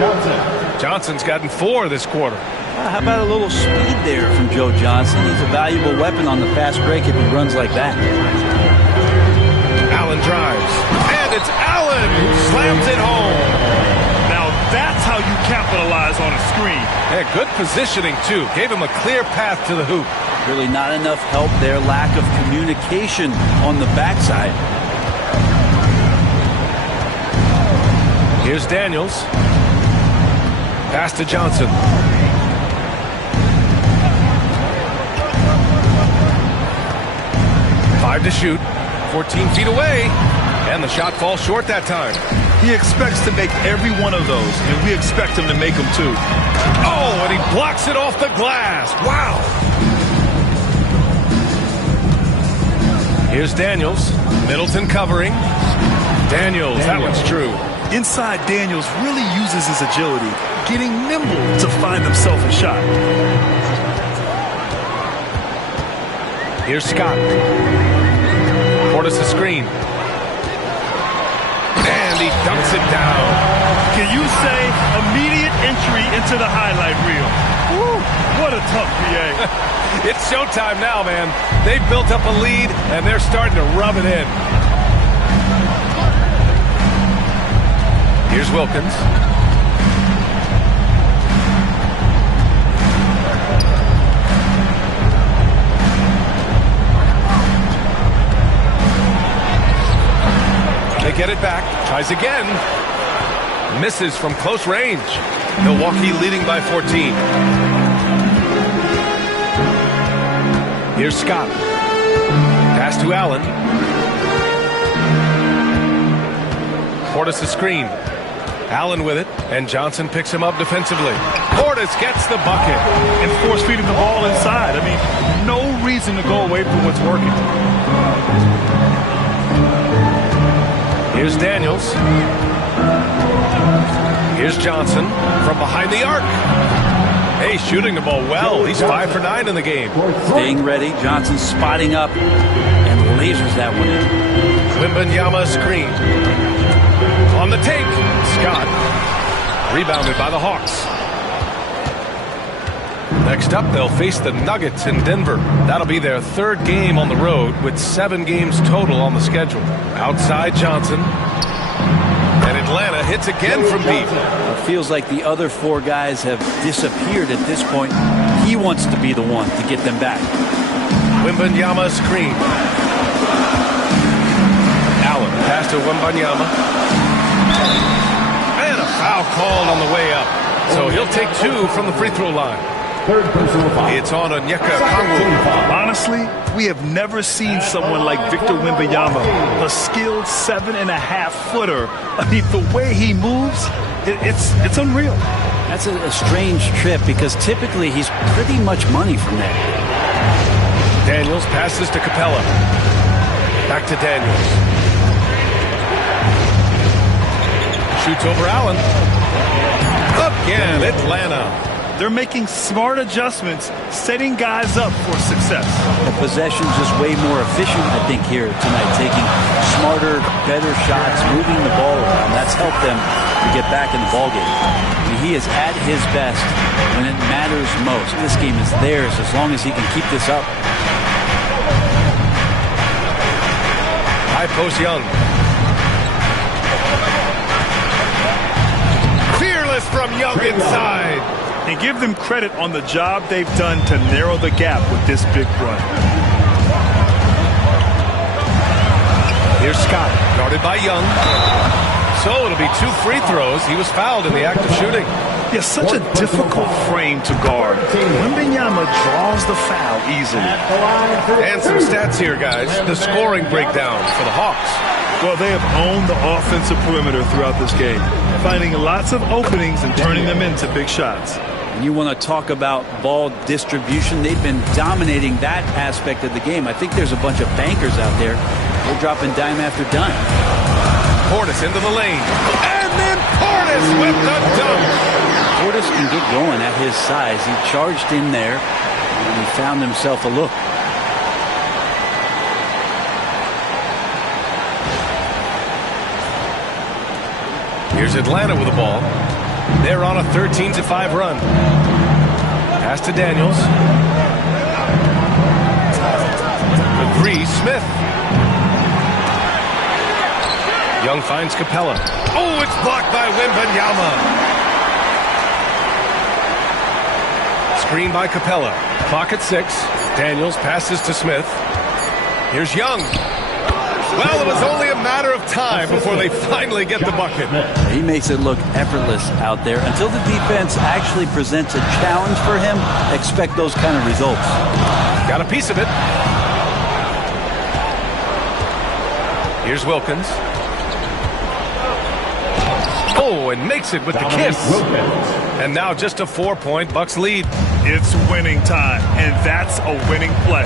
Johnson's gotten 4 this quarter. How about a little speed there from Joe Johnson? He's a valuable weapon on the fast break if he runs like that. Allen drives. And it's Allen who slams it home. Now that's how you capitalize on a screen. Yeah, good positioning, too. Gave him a clear path to the hoop. Really not enough help there. Lack of communication on the backside. Here's Daniels. Pass to Johnson. Five to shoot. 14 feet away. And the shot falls short that time. He expects to make every one of those, and we expect him to make them too. Oh, and he blocks it off the glass. Wow. Here's Daniels. Middleton covering. Daniels, that one's true. Inside, Daniels really uses his agility, getting nimble to find himself a shot. Here's Scott. Portis a screen. And he dunks it down. Can you say immediate entry into the highlight reel? Woo, what a tough PA. It's showtime now, man. They've built up a lead, and they're starting to rub it in. Here's Wilkins. They get it back. Tries again. Misses from close range. Milwaukee leading by 14. Here's Scott. Pass to Allen. Portis a screen. Allen with it, and Johnson picks him up defensively. Portis gets the bucket. And force feeding the ball inside. I mean, no reason to go away from what's working. Here's Daniels. Here's Johnson from behind the arc. Hey, shooting the ball well. He's 5 for 9 in the game. Staying ready. Johnson spotting up and lasers that one in. Wembanyama screen. On the take. Scott. Rebounded by the Hawks. Next up, they'll face the Nuggets in Denver. That'll be their third game on the road with 7 games total on the schedule. Outside Johnson. And Atlanta hits again from deep. It feels like the other 4 guys have disappeared at this point. He wants to be the one to get them back. Wembanyama screen. Allen pass to Wembanyama. And a foul called on the way up. So he'll take 2 from the free throw line. Third personal foul. It's on Onyeka Okongwu. Honestly, we have never seen someone like Victor Wembanyama, a skilled 7.5-footer. I mean, the way he moves, it's unreal. That's a strange trip because typically he's pretty much money from there. Daniels passes to Capella. Back to Daniels. Shoots over Allen. Again, Atlanta. They're making smart adjustments, setting guys up for success. The possession's just way more efficient, I think, here tonight. Taking smarter, better shots, moving the ball around. That's helped them to get back in the ballgame. I mean, he is at his best when it matters most. This game is theirs as long as he can keep this up. High post Young. Fearless from Young inside. And give them credit on the job they've done to narrow the gap with this big run. Here's Scott, guarded by Young. So it'll be 2 free throws. He was fouled in the act of shooting. Yeah, such a difficult frame to guard. Wembanyama draws the foul easily. And some stats here, guys. The scoring breakdown for the Hawks. Well, they have owned the offensive perimeter throughout this game, finding lots of openings and turning them into big shots. And you want to talk about ball distribution. They've been dominating that aspect of the game. I think there's a bunch of bankers out there. They're dropping dime after dime. Portis into the lane. And then Portis with the dunk. Portis can get going at his size. He charged in there, and he found himself a look. Here's Atlanta with the ball. They're on a 13-5 run. Pass to Daniels. The 3, Smith. Young finds Capella. Oh, it's blocked by Wembanyama. Screen by Capella. Clock at 6. Daniels passes to Smith. Here's Young. Well, it was only a matter of time before they finally get the bucket. He makes it look effortless out there. Until the defense actually presents a challenge for him, expect those kind of results. Got a piece of it. Here's Wilkins. Oh, and makes it with the kiss. And now just a 4-point Bucks lead. It's winning time, and that's a winning play.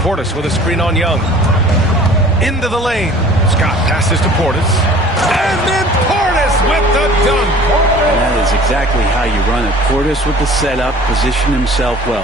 Portis with a screen on Young. Into the lane. Scott passes to Portis. And then Portis with the dunk. And that is exactly how you run it. Portis with the setup, position himself well.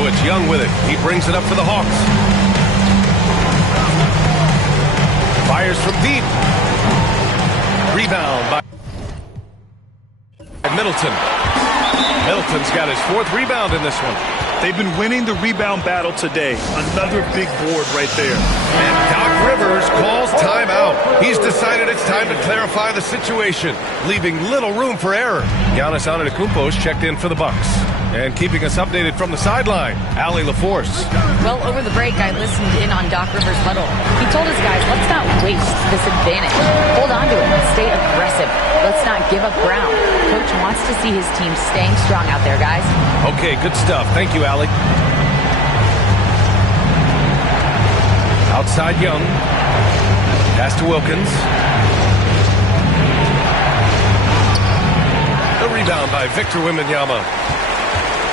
So it's Young with it. He brings it up for the Hawks. Fires from deep. Rebound by Middleton. Middleton's got his 4th rebound in this one. They've been winning the rebound battle today. Another big board right there. And Doc Rivers calls timeout. He's decided it's time to clarify the situation, leaving little room for error. Giannis Antetokounmpo's checked in for the Bucks. And keeping us updated from the sideline, Allie LaForce. Well, over the break, I listened in on Doc Rivers' huddle. He told his guys, let's not waste this advantage. Hold on to it. Stay aggressive. Let's not give up ground. Coach wants to see his team staying strong out there, guys. Okay, good stuff. Thank you, Allie. Outside Young. Pass to Wilkins. The rebound by Victor Wembanyama.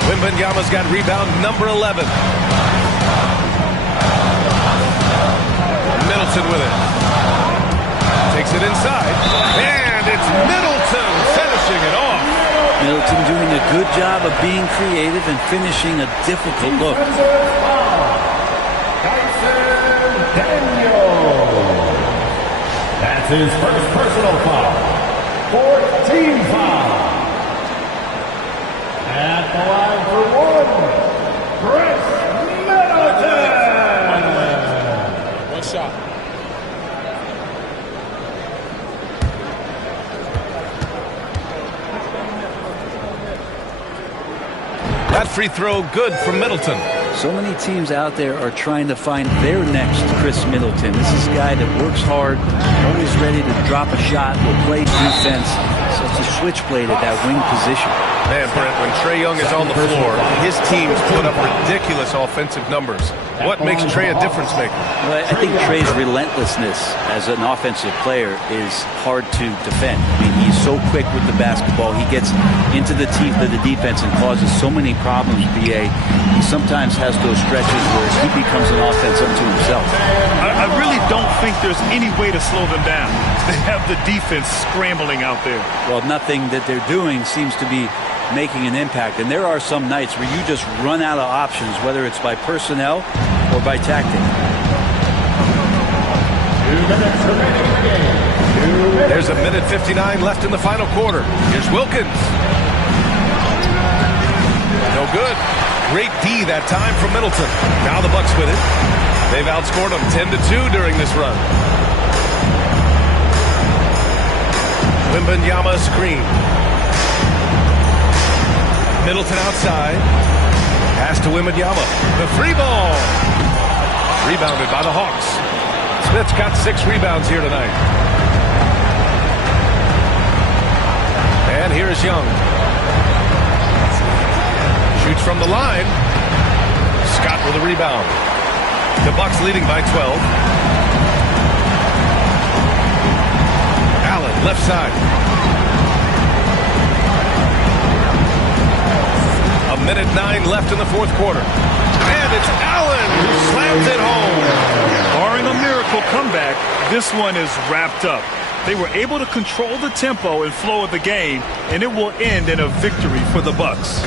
Wembanyama's got rebound number 11. Middleton with it. Takes it inside. And it's Middleton finishing it off. Middleton doing a good job of being creative and finishing a difficult look. That's his first personal foul. 4th team foul. At the line for 1, Chris Middleton. One shot. That free throw good from Middleton. So many teams out there are trying to find their next Chris Middleton. This is a guy that works hard, always ready to drop a shot, will play defense. Such a switchblade at that wing position. Man, Brent, when Trae Young is on the floor, his teams put up ridiculous offensive numbers. What makes Trae a difference maker? Well, I think Trae's relentlessness as an offensive player is hard to defend. I mean, he's so quick with the basketball. He gets into the teeth of the defense and causes so many problems, BA. He sometimes has those stretches where he becomes an offense unto himself. I really don't think there's any way to slow them down. They have the defense scrambling out there. Well, nothing that they're doing seems to be making an impact. And there are some nights where you just run out of options, whether it's by personnel or by tactic. 2 minutes remaining in the game. There's a minute 59 left in the final quarter. Here's Wilkins. No good. Great D that time from Middleton. Now the Bucks with it. They've outscored them 10-2 during this run. Wembanyama screen. Middleton outside. Pass to Wembanyama. The free ball. Rebounded by the Hawks. Smith's got 6 rebounds here tonight. And here's Young. Shoots from the line. Scott with a rebound. The Bucks leading by 12. Allen, left side. A minute 9 left in the 4th quarter. And it's Allen who slams it home. Barring a miracle comeback, this one is wrapped up. They were able to control the tempo and flow of the game, and it will end in a victory for the Bucks.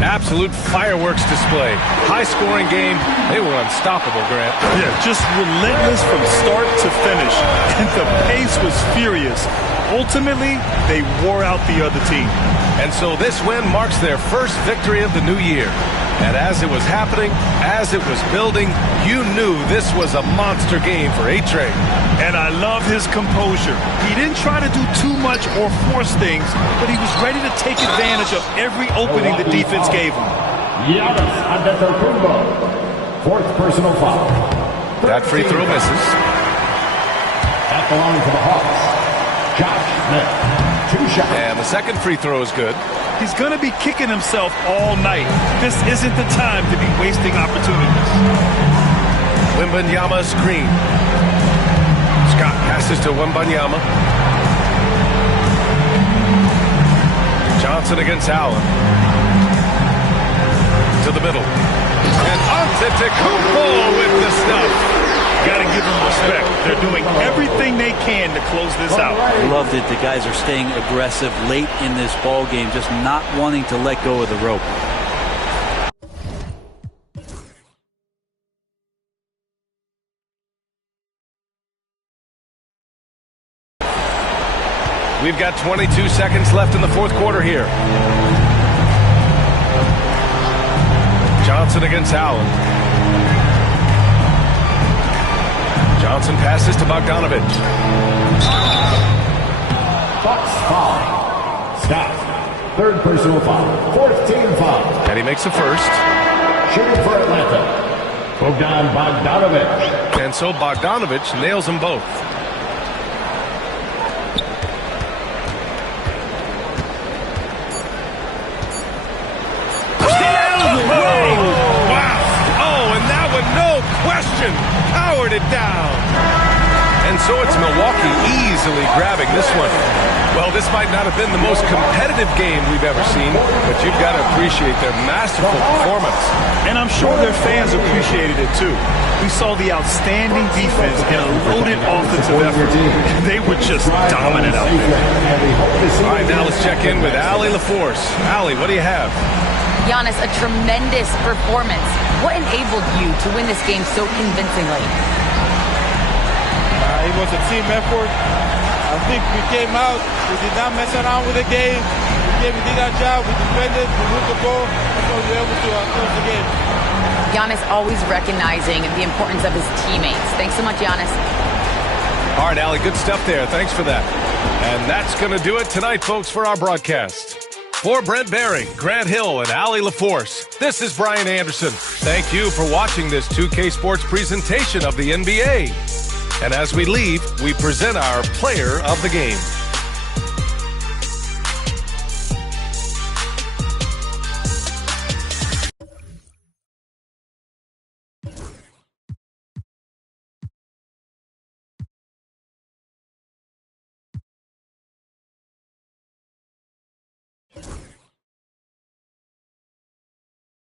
Absolute fireworks display. High-scoring game. They were unstoppable, Grant. Yeah, just relentless from start to finish. And the pace was furious. Ultimately, they wore out the other team. And so this win marks their first victory of the new year. And as it was happening, as it was building, you knew this was a monster game for A-Train. And I love his composure. He didn't try to do too much or force things, but he was ready to take advantage of every opening the defense gave him. Giannis Antetokounmpo, 4th personal foul. That free throw misses. At the line for the Hawks, Josh Smith, 2 shots. And the second free throw is good. He's going to be kicking himself all night. This isn't the time to be wasting opportunities. Wembanyama screen. Scott passes to Wembanyama. Johnson against Allen. To the middle. And Antetokounmpo with the stuff. Got to give them respect. They're doing everything they can to close this out. I love that the guys are staying aggressive late in this ball game, just not wanting to let go of the rope. We've got 22 seconds left in the fourth quarter here. Johnson against Allen. Johnson passes to Bogdanovich. Bucks foul. Stop. Third personal foul. Fourth team foul. And he makes the first. Shooting for Atlanta, Bogdanovich. And so Bogdanovich nails them both. Wow. Oh, and that one, no question, powered it down. And so it's Milwaukee easily grabbing this one. Well, this might not have been the most competitive game we've ever seen, but you've got to appreciate their masterful performance. And I'm sure their fans appreciated it too. We saw the outstanding defense and a loaded offensive effort. They were just dominant out there. All right, now let's check in with Allie LaForce. Allie, what do you have? Giannis, a tremendous performance. What enabled you to win this game so convincingly? It was a team effort. I think we came out, we did not mess around with the game. We did our job, we defended, we moved the ball, that's why we were able to close the game. Giannis always recognizing the importance of his teammates. Thanks so much, Giannis. All right, Allie, good stuff there. Thanks for that. And that's going to do it tonight, folks, for our broadcast. For Brent Barry, Grant Hill, and Allie LaForce, this is Brian Anderson. Thank you for watching this 2K Sports presentation of the NBA. And as we leave, we present our player of the game.